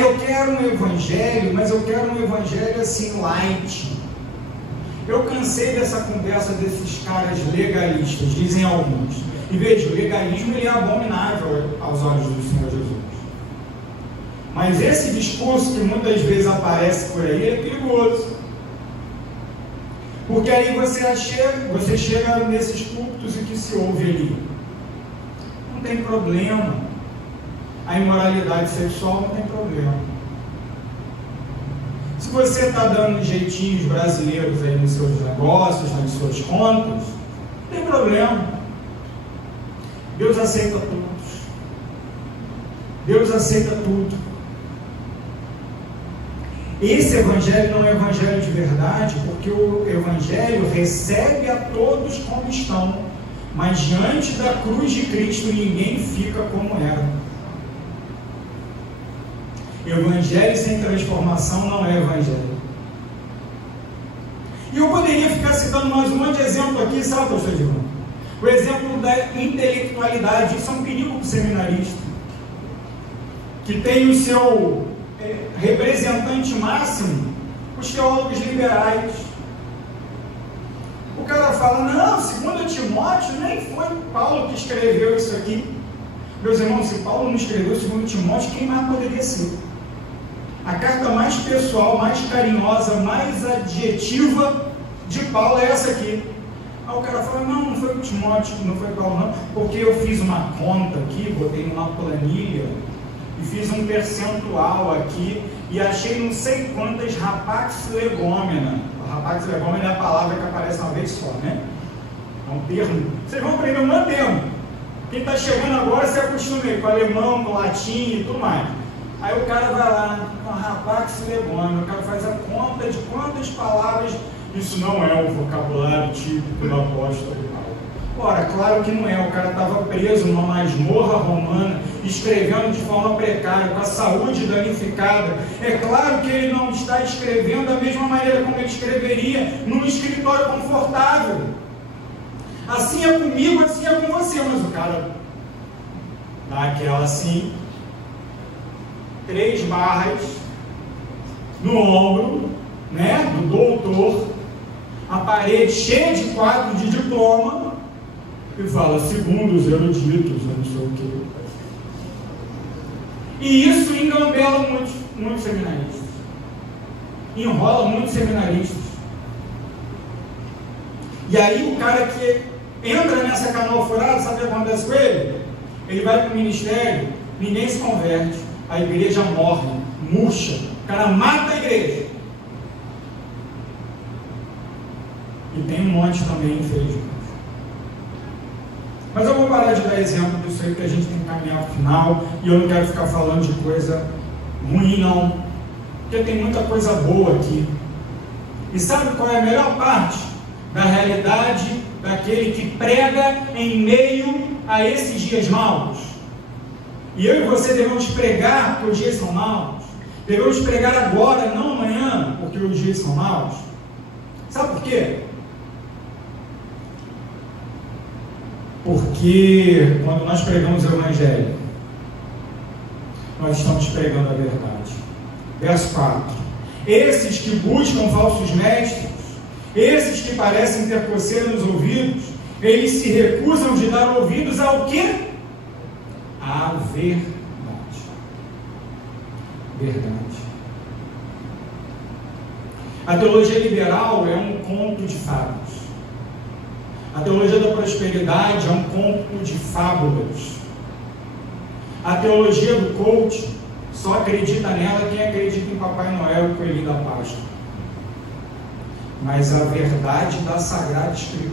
Eu quero um evangelho, mas eu quero um evangelho assim light. Eu cansei dessa conversa desses caras legalistas, dizem alguns. E veja, o legalismo ele é abominável aos olhos do Senhor Jesus. Mas esse discurso que muitas vezes aparece por aí é perigoso. Porque aí você chega nesses púlpitos e o que se ouve ali? Não tem problema. A imoralidade sexual não tem problema. Se você está dando jeitinhos brasileiros aí nos seus negócios, nas suas contas, não tem problema. Deus aceita todos. Deus aceita tudo. Esse evangelho não é evangelho de verdade, porque o evangelho recebe a todos como estão, mas diante da cruz de Cristo ninguém fica como era. Evangelho sem transformação não é evangelho. E eu poderia ficar citando mais um monte de exemplo aqui, sabe, pastor Dilma? O exemplo da intelectualidade. Isso é um perigo para o seminarista, que tem o seu representante máximo os teólogos liberais. O cara fala: não, segundo Timóteo, nem foi Paulo que escreveu isso aqui. Meus irmãos, se Paulo não escreveu segundo Timóteo, quem mais poderia ser? A carta mais pessoal, mais carinhosa, mais adjetiva de Paulo é essa aqui. Aí o cara fala: não foi Timóteo, não foi Paulo não, porque eu fiz uma conta aqui, botei numa planilha e fiz um percentual aqui e achei não sei quantas rapax legomena. Rapax legomena é a palavra que aparece uma vez só, né? É um termo. Vocês vão aprender um monte de termo. Quem está chegando agora se acostume com alemão, com latim e tudo mais. Aí o cara vai lá, rapax legomena, o cara faz a conta de quantas palavras. Isso não é um vocabulário típico do apóstolo Paulo. Ora, claro que não é. O cara estava preso numa masmorra romana, escrevendo de forma precária, com a saúde danificada. É claro que ele não está escrevendo da mesma maneira como ele escreveria num escritório confortável. Assim é comigo, assim é com você. Mas o cara dá aquela assim, 3 barras no ombro, né, do doutor, a parede cheia de quadro de diploma, e fala, segundo os eruditos, eu não sei o quê. E isso engambela muitos seminaristas. Enrola muitos seminaristas. E aí o cara que entra nessa canoa furada, sabe o que acontece com ele? Ele vai para o ministério, ninguém se converte, a igreja morre, murcha, o cara mata a igreja. E tem um monte também, infelizmente. Mas eu vou parar de dar exemplo disso aí, porque a gente tem que caminhar para o final, e eu não quero ficar falando de coisa ruim, não, porque tem muita coisa boa aqui. E sabe qual é a melhor parte da realidade daquele que prega em meio a esses dias maus? E eu e você devemos pregar porque os dias são maus. Devemos pregar agora, não amanhã, porque os dias são maus. Sabe por quê? Porque quando nós pregamos o Evangelho, nós estamos pregando a verdade. Verso 4. Esses que buscam falsos mestres, esses que parecem ter coceira nos ouvidos, eles se recusam de dar ouvidos ao quê? À verdade. Verdade. A teologia liberal é um conto de fadas. A teologia da prosperidade é um conto de fábulas. A teologia do coach só acredita nela quem acredita em Papai Noel e Coelhinho da Páscoa. Mas a verdade da Sagrada Escritura,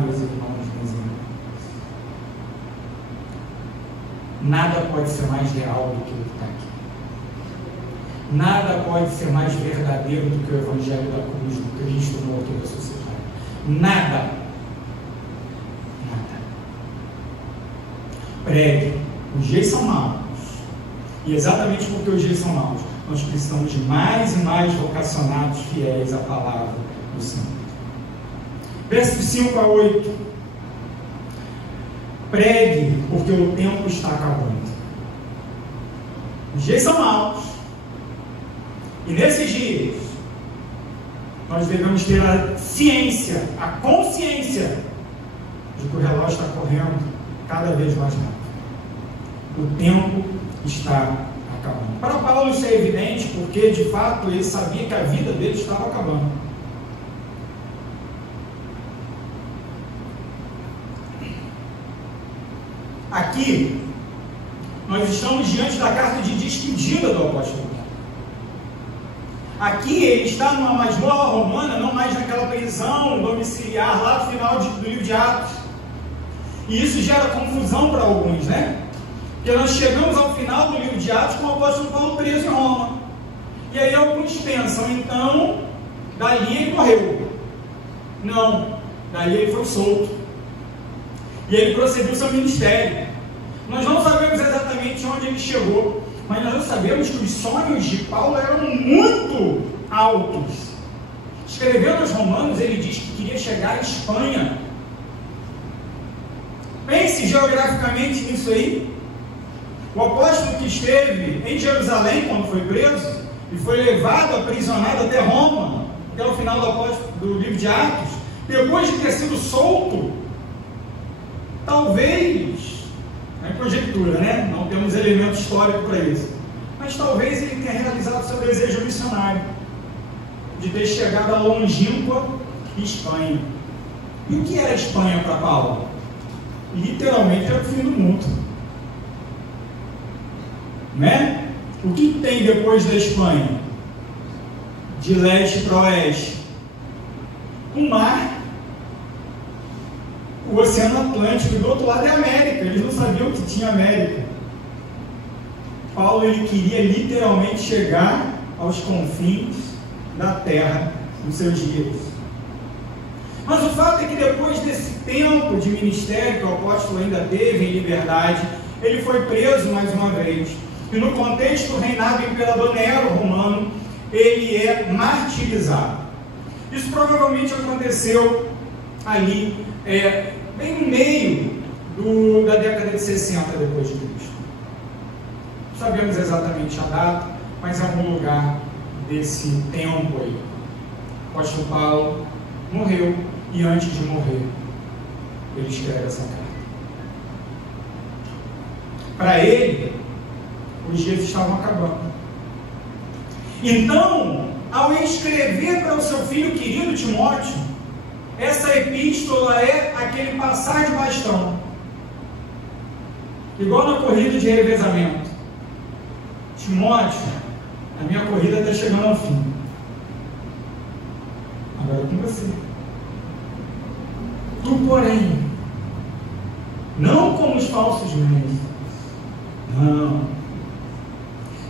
meus irmãos, minhas irmãs, nada pode ser mais real do que o que está aqui. Nada pode ser mais verdadeiro do que o Evangelho da Cruz, do Cristo no autor da sociedade. Nada. Pregue. Os dias são maus. E exatamente porque os dias são maus, nós precisamos de mais e mais vocacionados fiéis à palavra do Senhor. Versos 5 a 8. Pregue, porque o tempo está acabando. Os dias são maus. E nesses dias, nós devemos ter a ciência, a consciência de que o relógio está correndo cada vez mais rápido. O tempo está acabando. Para Paulo isso é evidente, porque de fato ele sabia que a vida dele estava acabando. Aqui, nós estamos diante da carta de despedida do apóstolo Paulo. Aqui ele está numa masmorra romana, não mais naquela prisão domiciliar lá no final do livro de Atos. E isso gera confusão para alguns, né? Porque nós chegamos ao final do livro de Atos com o apóstolo Paulo preso em Roma. E aí alguns pensam, então, dali ele morreu. Não, dali ele foi solto. E ele prosseguiu seu ministério. Nós não sabemos exatamente onde ele chegou, mas nós sabemos que os sonhos de Paulo eram muito altos. Escrevendo aos Romanos, ele diz que queria chegar à Espanha. Pense geograficamente nisso aí. O apóstolo que esteve em Jerusalém quando foi preso e foi levado, aprisionado até Roma, até o final do livro de Atos, depois de ter sido solto, talvez, é conjectura, né? Não temos elemento histórico para isso, mas talvez ele tenha realizado seu desejo missionário de ter chegado à longínqua Espanha. E o que era a Espanha para Paulo? Literalmente era o fim do mundo, né? O que tem depois da Espanha? De leste para oeste, o mar, o Oceano Atlântico, e do outro lado é a América. Eles não sabiam que tinha América. Paulo ele queria literalmente chegar aos confins da terra nos seus dias. Mas o fato é que depois desse tempo de ministério que o apóstolo ainda teve em liberdade, ele foi preso mais uma vez. E no contexto do reinado do imperador Nero romano, ele é martirizado. Isso provavelmente aconteceu ali, bem no meio da década de 60 depois de Cristo. Não sabemos exatamente a data, mas é algum lugar desse tempo aí. O apóstolo Paulo morreu, e antes de morrer, ele escreve essa carta. Para ele, os dias estavam acabando. Então, ao escrever para o seu filho querido Timóteo, essa epístola é aquele passar de bastão, igual na corrida de revezamento. Timóteo, a minha corrida está chegando ao fim, agora é com você. Tu, porém, não como os falsos mestres,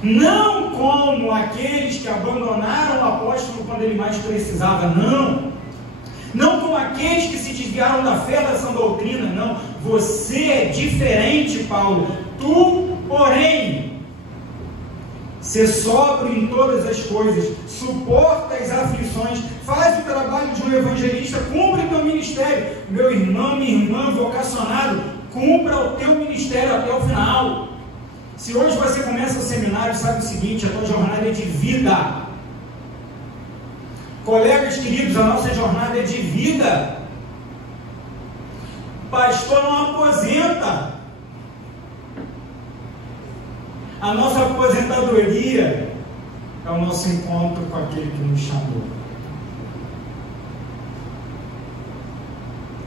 não como aqueles que abandonaram o apóstolo quando ele mais precisava, não como aqueles que se desviaram da fé da sã doutrina, não. Você é diferente, Paulo. Tu, porém, ser sóbrio em todas as coisas, suporta as aflições, faz o trabalho de um evangelista, cumpre o teu ministério. Meu irmão, minha irmã, vocacionado, cumpra o teu ministério até o final. Se hoje você começa o seminário, sabe o seguinte: a tua jornada é de vida. Colegas queridos, a nossa jornada é de vida. O pastor não aposenta. A nossa aposentadoria é o nosso encontro com aquele que nos chamou.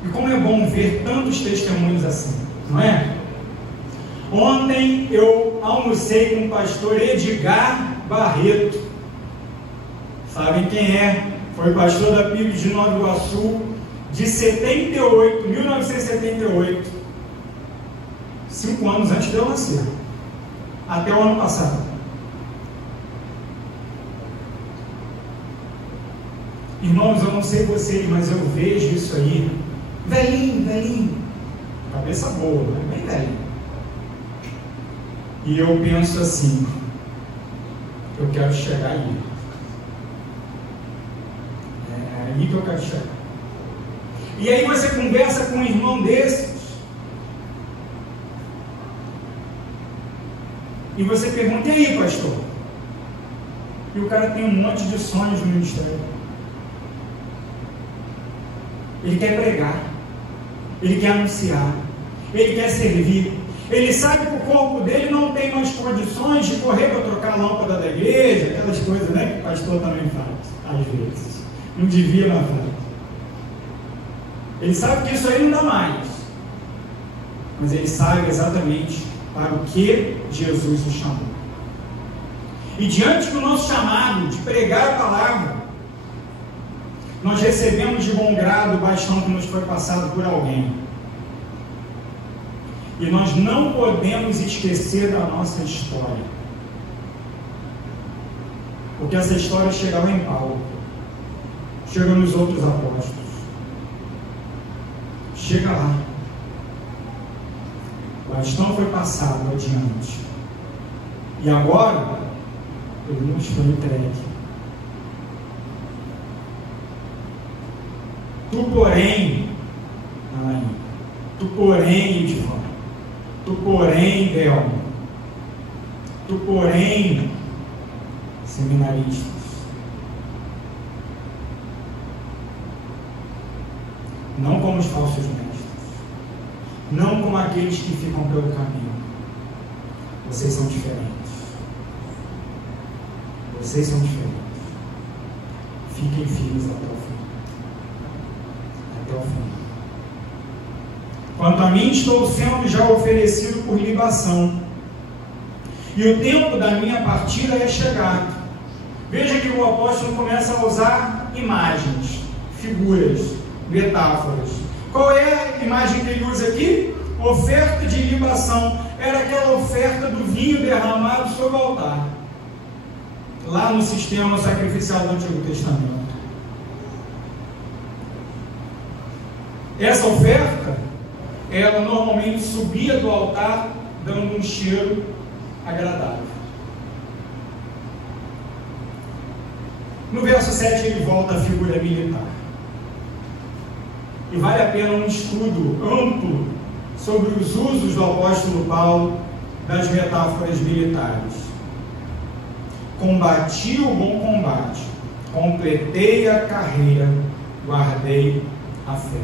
E como é bom ver tantos testemunhos assim, não é? Ontem eu almocei com o pastor Edgar Barreto. Sabem quem é? Foi pastor da PIB de Nova Iguaçu, de 78, 1978, 5 anos antes de eu nascer, até o ano passado. Irmãos, eu não sei vocês, mas eu vejo isso aí, velhinho, cabeça boa, bem velho. E eu penso assim: eu quero chegar aí. É aí que eu quero chegar. E aí você conversa com um irmão desses, e você pergunta: e aí, pastor? E o cara tem um monte de sonhos no ministério. Ele quer pregar, ele quer anunciar, ele quer servir. Ele sabe que o corpo dele não tem mais condições de correr para trocar a lâmpada da igreja, aquelas coisas, né, que o pastor também faz, às vezes. Não devia, mas faz. Ele sabe que isso aí não dá mais. Mas ele sabe exatamente para o que Jesus o chamou. E diante do nosso chamado de pregar a palavra, nós recebemos de bom grado o bastão que nos foi passado por alguém. E nós não podemos esquecer da nossa história. Porque essa história chega lá em Paulo, chega nos outros apóstolos, chega lá. O bastão foi passado adiante. E agora, ele nos foi entregue. Tu, porém, Anaí, tu, porém, Edivan, tu, porém, Belma, tu, porém, seminaristas, não como os falsos mestres, não como aqueles que ficam pelo caminho. Vocês são diferentes. Vocês são diferentes. Fiquem firmes até o fim. Até o fim. Quanto a mim, estou sendo já oferecido por libação, e o tempo da minha partida é chegado. Veja que o apóstolo começa a usar imagens, figuras, metáforas. Qual é a imagem que ele usa aqui? Oferta de libação. Era aquela oferta do vinho derramado sobre o altar, lá no sistema sacrificial do Antigo Testamento. Essa oferta, ela normalmente subia do altar dando um cheiro agradável. No verso 7 ele volta à figura militar. E vale a pena um estudo amplo sobre os usos do apóstolo Paulo das metáforas militares. Combati o bom combate, completei a carreira, guardei a fé.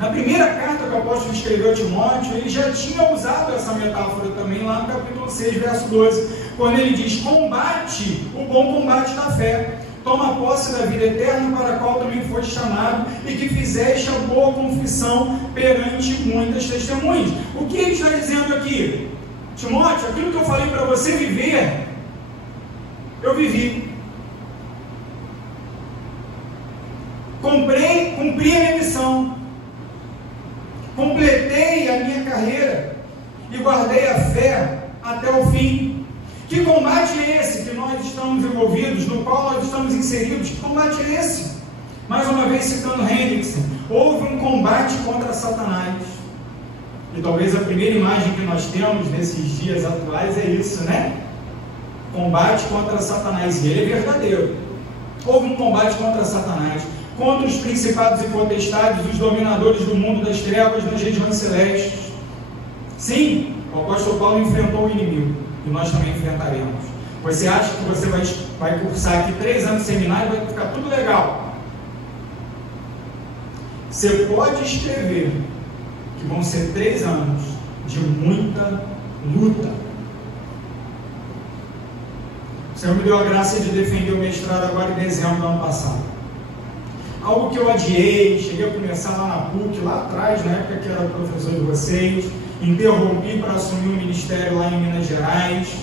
Na primeira carta que o apóstolo escreveu a Timóteo, ele já tinha usado essa metáfora também lá no capítulo 6, verso 12, quando ele diz: combate o bom combate da fé, toma posse da vida eterna para a qual também foste chamado e que fizeste a boa confissão perante muitas testemunhas. O que ele está dizendo aqui? Timóteo, aquilo que eu falei para você viver, eu vivi. Cumpri a minha missão, completei a minha carreira e guardei a fé até o fim. Que combate é esse que nós estamos envolvidos, no qual nós estamos inseridos? Que combate é esse? Mais uma vez citando Hendrickson, houve um combate contra Satanás. E talvez a primeira imagem que nós temos nesses dias atuais é isso, né? Combate contra Satanás, e ele é verdadeiro. Houve um combate contra Satanás, contra os principados e potestades, os dominadores do mundo das trevas nas regiões celestes. Sim, o apóstolo Paulo enfrentou o inimigo, e nós também enfrentaremos. Você acha que você vai cursar aqui 3 anos de seminário e vai ficar tudo legal? Você pode escrever que vão ser 3 anos de muita luta. O Senhor me deu a graça de defender o mestrado agora em dezembro do ano passado. Algo que eu adiei, cheguei a começar lá na PUC, lá atrás, na época que era professor de vocês, interrompi para assumir um ministério lá em Minas Gerais.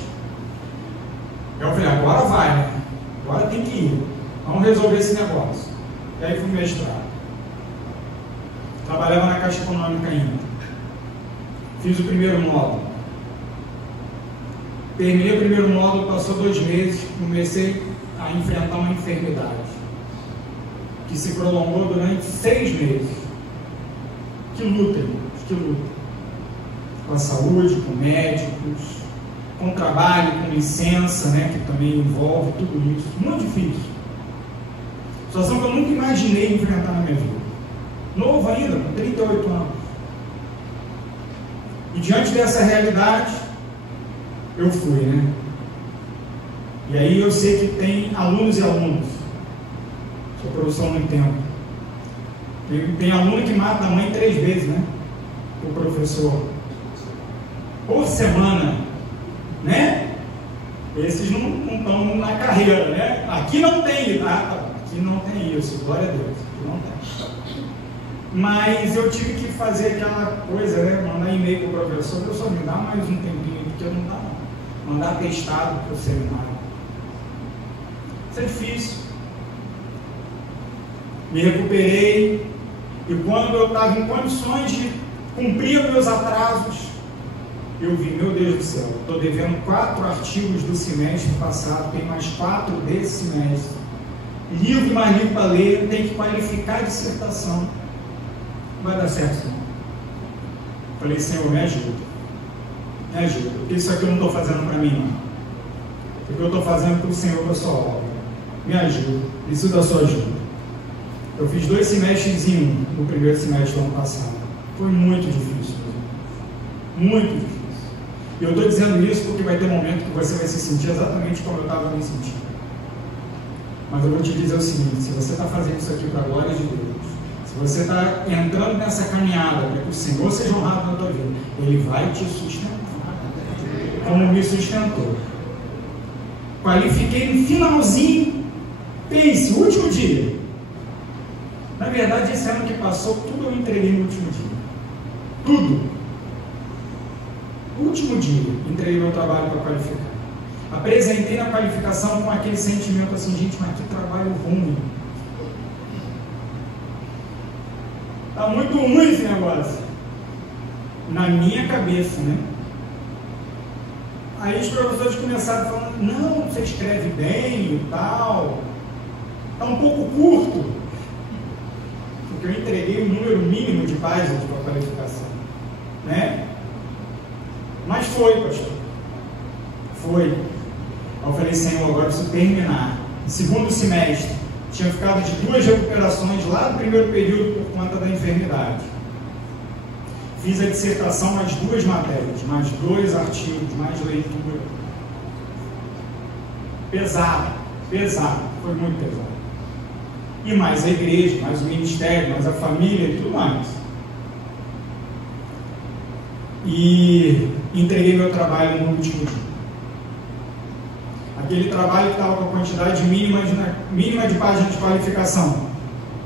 Eu falei, agora vai, né? Agora tem que ir. Vamos resolver esse negócio. E aí fui mestrado. Trabalhava na Caixa Econômica ainda. Fiz o primeiro módulo. Terminei o primeiro módulo, passou 2 meses, comecei a enfrentar uma enfermidade que se prolongou durante 6 meses. Que luta, irmãos, que luta. Com a saúde, com médicos, com trabalho, com licença, né, que também envolve tudo isso. Muito difícil. Situação que eu nunca imaginei enfrentar na minha vida. Novo ainda, com 38 anos. E diante dessa realidade, eu fui, né? E aí eu sei que tem alunos e alunos. Sou professor há muito tempo. Tem aluno que mata a mãe 3 vezes, né? O professor. Por semana, né? Esses não estão na carreira, né? Aqui não tem, tá? Aqui não tem isso, glória a Deus. Aqui não tem. Mas eu tive que fazer aquela coisa, né? Mandar e-mail para o professor me dá mais um tempinho, porque não dá não. Mandar atestado para o seminário. Isso é difícil. Me recuperei, e quando eu estava em condições de cumprir meus atrasos, eu vi, meu Deus do céu, estou devendo 4 artigos do semestre passado, tem mais 4 desse semestre. Livro mais livro para ler, tem que qualificar a dissertação. Não vai dar certo, não. Falei, Senhor, me ajuda. Me ajuda, porque isso aqui eu não estou fazendo para mim, não. Porque eu estou fazendo para o Senhor, para a sua obra. Me ajuda, preciso da sua ajuda. Eu fiz 2 semestres em 1 no primeiro semestre do ano passado. Foi muito difícil. Muito difícil. E eu estou dizendo isso porque vai ter um momento que você vai se sentir exatamente como eu estava me sentindo. Mas eu vou te dizer o seguinte: se você está fazendo isso aqui para a glória de Deus, se você está entrando nessa caminhada para que o Senhor seja honrado na tua vida, Ele vai te sustentar, como me sustentou. Qualifiquei no finalzinho, pense, último dia. Na verdade, esse ano que passou, tudo eu entreguei no último dia. Tudo. Último dia, entreguei meu trabalho para qualificar. Apresentei na qualificação com aquele sentimento assim, gente, mas que trabalho ruim. Está muito ruim esse negócio. Na minha cabeça, né? Aí os professores começaram falando, não, você escreve bem e tal. Está um pouco curto. porque eu entreguei um número mínimo de páginas para a qualificação, né? Mas foi, pastor. Foi. Eu falei, Senhor, agora eu preciso terminar. Segundo semestre, tinha ficado de 2 recuperações lá no primeiro período por conta da enfermidade. Fiz a dissertação, mais 2 matérias, mais 2 artigos, mais leitura. Pesado, foi muito pesado. E mais a igreja, mais o ministério, mais a família e tudo mais. E entreguei meu trabalho no último dia. Aquele trabalho que estava com a quantidade mínima de páginas de qualificação.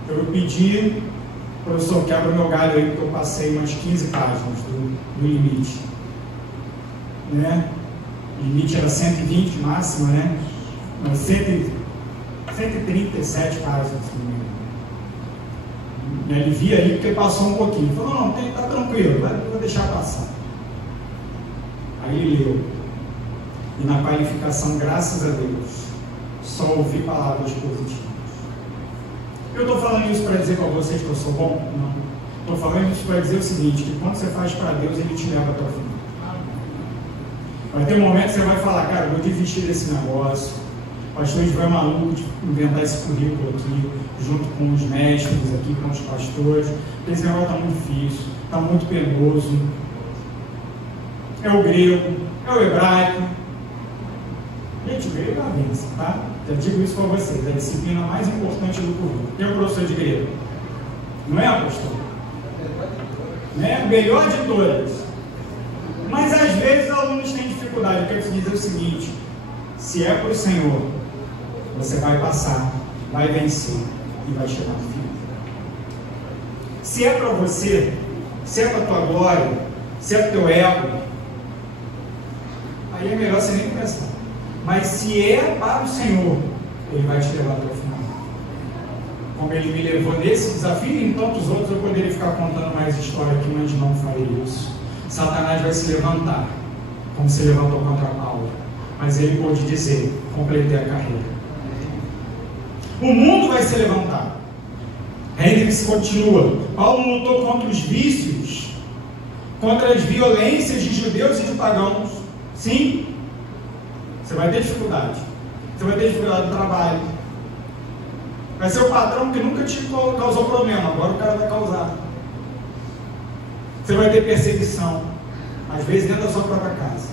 Eu pedi, professor, quebra meu galho aí, porque eu passei umas 15 páginas do limite. Né? O limite era 120 máxima, né? 137 páginas. Me alivia ali, porque passou um pouquinho. Falou, não, tá tranquilo, vou deixar passar. Aí ele leu. E na qualificação, graças a Deus, só ouvi palavras positivas. Eu estou falando isso para dizer para vocês que eu sou bom? Não. Estou falando isso para dizer o seguinte, que quando você faz para Deus, Ele te leva até o final. Vai ter um momento que você vai falar, cara, eu vou desistir desse negócio. O pastor vai maluco de inventar esse currículo aqui, junto com os mestres aqui, com os pastores. Esse negócio está muito difícil, está muito penoso. É o grego, é o hebraico. Gente, o grego é uma bênção, tá? Já digo isso para vocês, é a disciplina mais importante do currículo. Quem é o professor de grego? Não é, pastor? Né? Melhor de todas. Mas às vezes os alunos têm dificuldade. Eu quero te dizer o seguinte: se é para o Senhor, você vai passar, vai vencer e vai chegar no fim. Se é para você, se é para a tua glória, se é para o teu ego, aí é melhor você nem pensar. Mas se é para o Senhor, Ele vai te levar até o final. Como Ele me levou nesse desafio e em tantos outros, eu poderia ficar contando mais história aqui, mas não farei isso. Satanás vai se levantar, como se levantou contra Paulo. Mas ele pôde dizer, completei a carreira. O mundo vai se levantar. Hendricks continua. Paulo lutou contra os vícios, contra as violências de judeus e de pagãos. Sim, você vai ter dificuldade. Você vai ter dificuldade no trabalho. Vai ser o patrão que nunca te causou problema, agora o cara vai causar. Você vai ter perseguição, às vezes dentro da sua própria casa.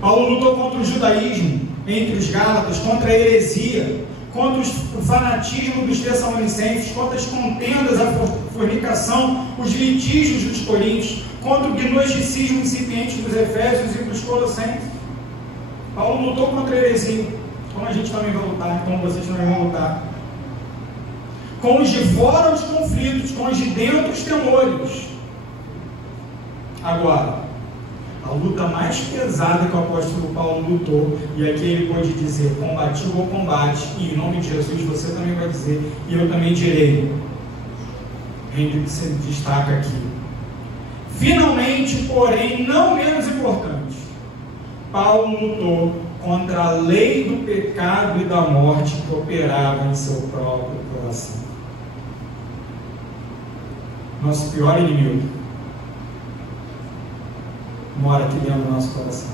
Paulo lutou contra o judaísmo entre os gálatas, contra a heresia, contra o fanatismo dos tessalonicenses, contra as contendas, a fornicação, os litígios dos coríntios, contra o gnosticismo incipiente dos efésios e dos colossenses. Paulo lutou contra a heresia, como a gente também vai lutar, como vocês também vão lutar. Com os de fora os conflitos, com os de dentro os temores. Agora, a luta mais pesada que o apóstolo Paulo lutou, e aqui ele pode dizer, combati o bom combate, e em nome de Jesus você também vai dizer, e eu também direi. Hendricks se destaca aqui. Finalmente, porém, não menos importante, Paulo lutou contra a lei do pecado e da morte que operava em seu próprio coração. Nosso pior inimigo mora aqui dentro do nosso coração.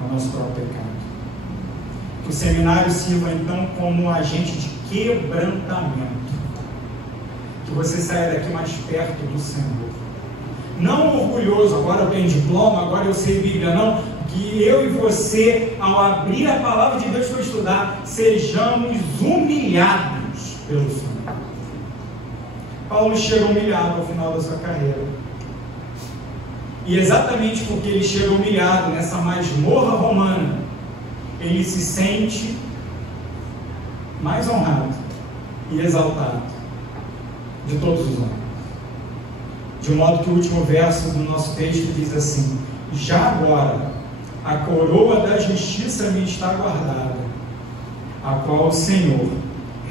É o nosso próprio pecado. Que o seminário sirva então como um agente de quebrantamento. Que você saia daqui mais perto do Senhor. Não orgulhoso, agora eu tenho diploma, agora eu sei Bíblia, não. Que eu e você, ao abrir a palavra de Deus para estudar, sejamos humilhados pelo Senhor. Paulo chega humilhado ao final da sua carreira. E exatamente porque ele chega humilhado nessa masmorra romana, ele se sente mais honrado e exaltado de todos os homens. De modo que o último verso do nosso texto diz assim: já agora a coroa da justiça me está guardada, a qual o Senhor,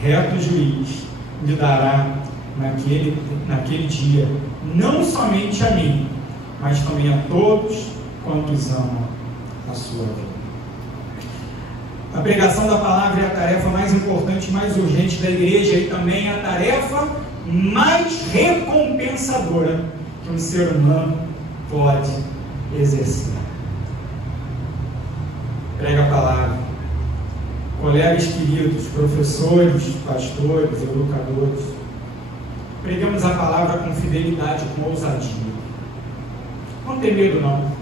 reto juiz, me dará naquele dia, não somente a mim, mas também a todos quantos amam a sua vida. A pregação da palavra é a tarefa mais importante, mais urgente da igreja e também a tarefa mais recompensadora que um ser humano pode exercer. Prega a palavra. Colegas queridos, professores, pastores, educadores, pregamos a palavra com fidelidade, com ousadia. Não tem medo, não.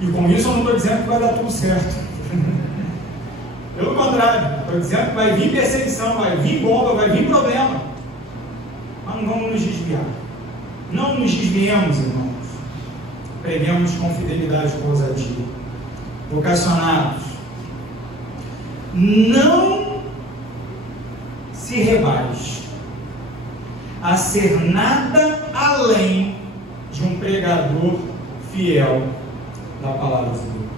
E com isso eu não estou dizendo que vai dar tudo certo. Pelo contrário, estou dizendo que vai vir perseguição, vai vir bomba, vai vir problema. Mas não vamos nos desviar. Não nos desviemos, irmãos. Preguemos com fidelidade, com ousadia. Vocacionados, não se rebaixe a ser nada além de um pregador fiel da palavra de Deus.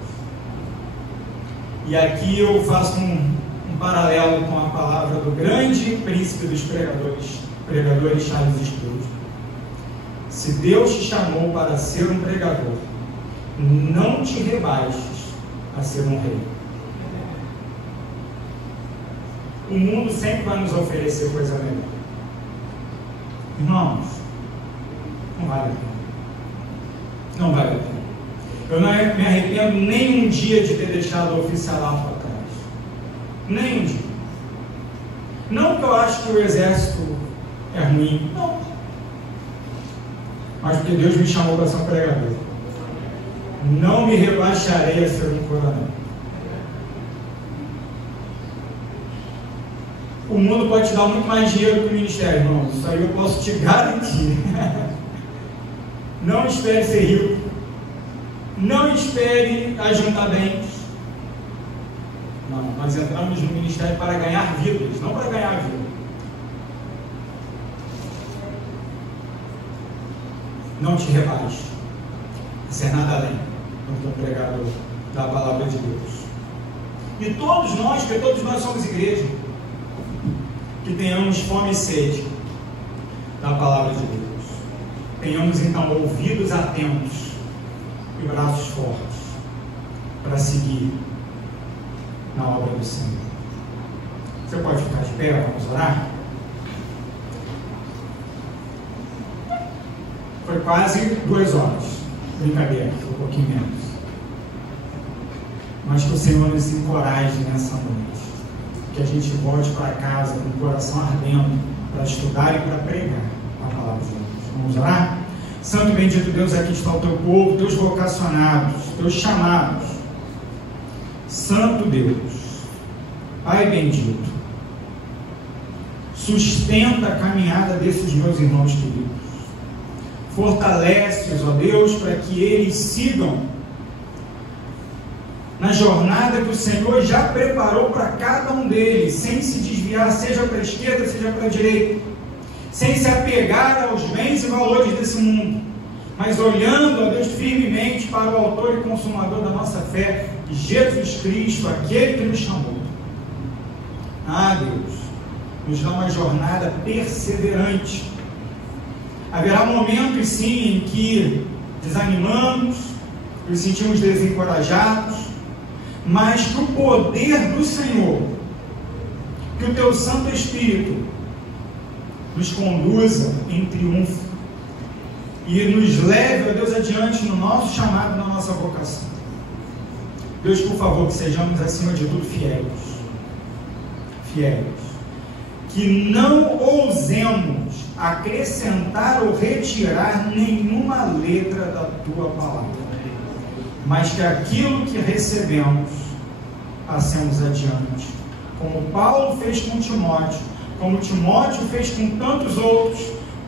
E aqui eu faço um paralelo com a palavra do grande príncipe dos pregadores Charles Spurgeon. Se Deus te chamou para ser um pregador, não te rebaixes a ser um rei. O mundo sempre vai nos oferecer coisa melhor. Irmãos, não vale a pena. Não vale a pena. Eu não me arrependo nem um dia de ter deixado o oficialato para trás. Nem um dia. Não que eu acho que o exército é ruim. Não. Mas porque Deus me chamou para ser um pregador. Não me rebaixarei a ser um coronel. O mundo pode te dar muito mais dinheiro que o ministério, irmão. Isso aí eu posso te garantir. Não espere ser rico. Não espere ajuntar bens. Não, nós entramos no ministério para ganhar vidas, não para ganhar vida. Não te rebaixe. Isso é nada além do pregador da palavra de Deus. E todos nós, porque todos nós somos igreja, que tenhamos fome e sede da palavra de Deus. Tenhamos então ouvidos atentos e braços fortes para seguir na obra do Senhor. Você pode ficar de pé, vamos orar? Foi quase 2 horas. Brincadeira, foi um pouquinho menos. Mas que o Senhor nos encoraje nessa noite. Que a gente volte para casa com o coração ardendo para estudar e para pregar a palavra de Deus. Vamos orar? Santo e bendito Deus, aqui está o teu povo, teus vocacionados, teus chamados. Santo Deus, Pai bendito, sustenta a caminhada desses meus irmãos queridos. Fortalece-os, ó Deus, para que eles sigam na jornada que o Senhor já preparou para cada um deles, sem se desviar, seja para a esquerda, seja para a direita, sem se apegar aos bens e valores desse mundo, mas olhando, ó Deus, firmemente para o autor e consumador da nossa fé, Jesus Cristo, aquele que nos chamou. Ah, Deus, nos dá uma jornada perseverante. Haverá momentos, sim, em que desanimamos, nos sentimos desencorajados, mas que o poder do Senhor, que o Teu Santo Espírito nos conduza em triunfo e nos leve, ó Deus, adiante no nosso chamado, na nossa vocação. Deus, por favor, que sejamos acima de tudo fiéis. Fiéis. Que não ousemos acrescentar ou retirar nenhuma letra da Tua palavra, mas que aquilo que recebemos passemos adiante, como Paulo fez com Timóteo, como Timóteo fez com tantos outros,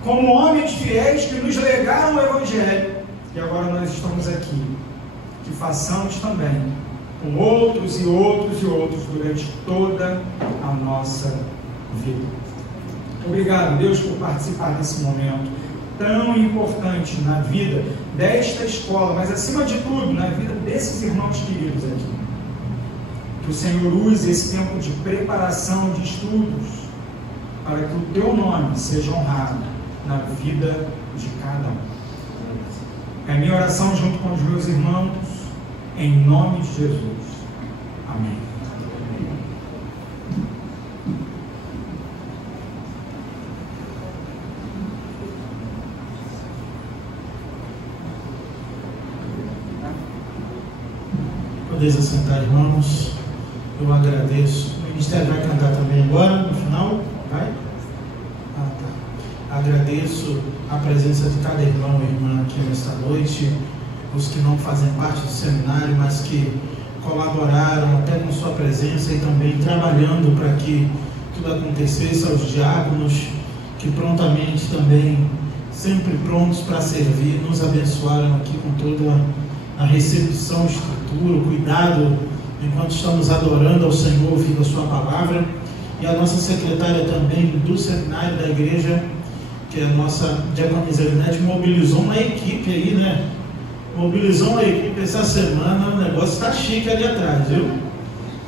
como homens fiéis que nos legaram o Evangelho, e agora nós estamos aqui, que façamos também com outros e outros e outros durante toda a nossa vida. Obrigado, Deus, por participar desse momento tão importante na vida desta escola, mas acima de tudo, na vida desses irmãos queridos aqui. Que o Senhor use esse tempo de preparação, de estudos, para que o Teu nome seja honrado na vida de cada um. É a minha oração junto com os meus irmãos, em nome de Jesus. Amém. Podeis assentar, irmãos. Eu agradeço. O ministério vai cantar também agora, no final? Vai? Ah, tá. Agradeço a presença de cada irmão e irmã aqui nesta noite, os que não fazem parte do seminário, mas que colaboraram até com sua presença e também trabalhando para que tudo acontecesse, aos diáconos que prontamente também, sempre prontos para servir, nos abençoaram aqui com toda a recepção, estrutura, o cuidado enquanto estamos adorando ao Senhor, ouvindo a sua palavra. E a nossa secretária também do seminário da igreja, que é a nossa diaconisa Elinete, mobilizou uma equipe aí, né? Mobilizou uma equipe essa semana, o negócio está chique ali atrás, viu?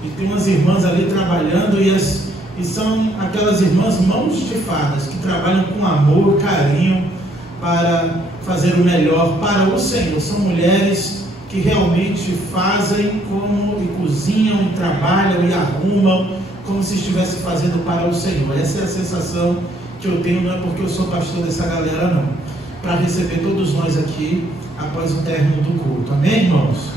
E tem umas irmãs ali trabalhando e são aquelas irmãs mãos de fadas, que trabalham com amor, carinho, para fazer o melhor para o Senhor. São mulheres que realmente fazem como e cozinham, e trabalham e arrumam como se estivesse fazendo para o Senhor. Essa é a sensação que eu tenho, não é porque eu sou pastor dessa galera não, para receber todos nós aqui após o término do culto. Amém, irmãos?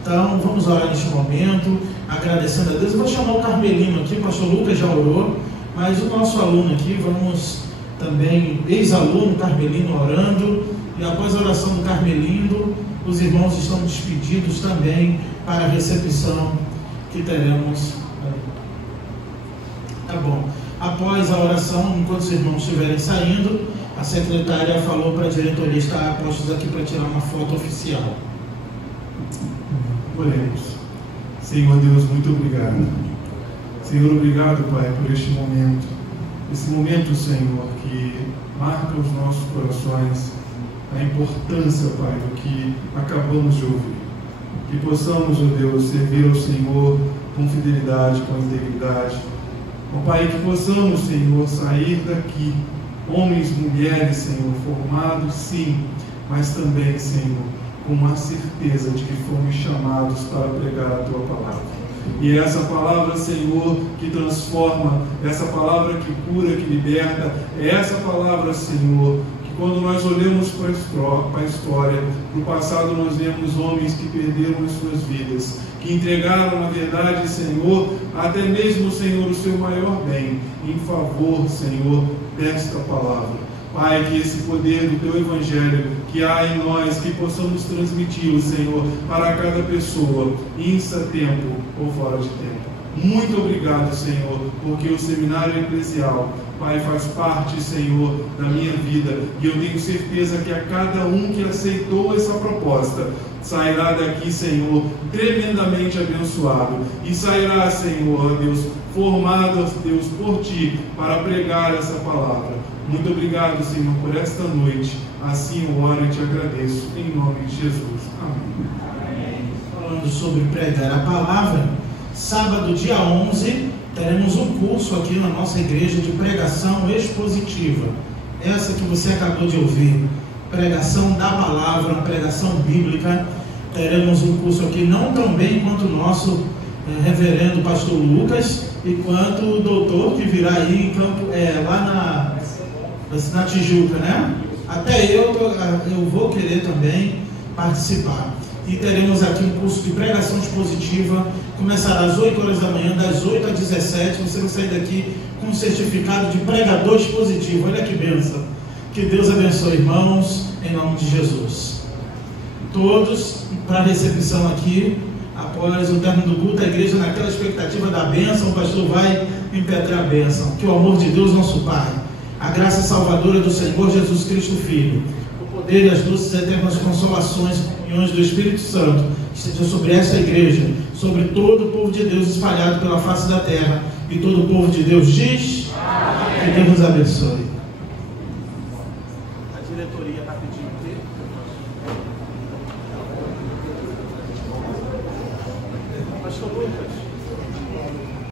Então vamos orar neste momento, agradecendo a Deus. Eu vou chamar o Carmelino aqui, o pastor Lucas já orou, mas o nosso aluno aqui, vamos também, ex-aluno Carmelino orando, e após a oração do Carmelino, os irmãos estão despedidos também para a recepção que teremos. Tá bom. Após a oração, enquanto os irmãos estiverem saindo, a secretária falou para a diretoria estar postos aqui para tirar uma foto oficial. Oremos. Senhor Deus, muito obrigado. Senhor, obrigado, Pai, por este momento. Esse momento, Senhor, que marca os nossos corações, a importância, Pai, do que acabamos de ouvir. Que possamos, ó Deus, servir ao Senhor com fidelidade, com integridade. Ó Pai, que possamos, Senhor, sair daqui, homens, mulheres, Senhor, formados sim, mas também, Senhor, com uma certeza de que fomos chamados para pregar a Tua palavra. E essa palavra, Senhor, que transforma, essa palavra que cura, que liberta, é essa palavra, Senhor, que quando nós olhamos para a história, para o passado, nós vemos homens que perderam as suas vidas, que entregaram, na verdade, Senhor, até mesmo, Senhor, o seu maior bem, em favor, Senhor, desta palavra. Pai, que esse poder do Teu Evangelho que há em nós, que possamos transmiti-lo, Senhor, para cada pessoa, insta tempo ou fora de tempo. Muito obrigado, Senhor, porque o seminário eclesial, Pai, faz parte, Senhor, da minha vida, e eu tenho certeza que a cada um que aceitou essa proposta, sairá daqui, Senhor, tremendamente abençoado, e sairá, Senhor, Deus, formado, Deus, por Ti, para pregar essa palavra. Muito obrigado, Senhor, por esta noite. Assim eu oro e Te agradeço, em nome de Jesus. Amém. Falando sobre pregar a palavra, sábado, dia 11, teremos um curso aqui na nossa igreja de pregação expositiva. Essa que você acabou de ouvir, pregação da palavra, pregação bíblica. Teremos um curso aqui, não tão bem quanto o nosso reverendo pastor Lucas, e quanto o doutor que virá aí em campo, lá na Tijuca, né? Até eu vou querer também participar. E teremos aqui um curso de pregação expositiva, começará às 8 horas da manhã, das 8 às 17, você vai sair daqui com um certificado de pregador expositivo. Olha que bênção. Que Deus abençoe, irmãos, em nome de Jesus. Todos para a recepção aqui, após o término do culto, a igreja naquela expectativa da bênção, o pastor vai impetrar a bênção. Que o amor de Deus, nosso Pai, a graça salvadora do Senhor Jesus Cristo, Filho, o poder e as doces eternas consolações e uniões do Espírito Santo esteja sobre esta igreja, sobre todo o povo de Deus espalhado pela face da terra, e todo o povo de Deus diz: amém. Que Deus nos abençoe. A diretoria está pedindo aqui. Pastor Lucas.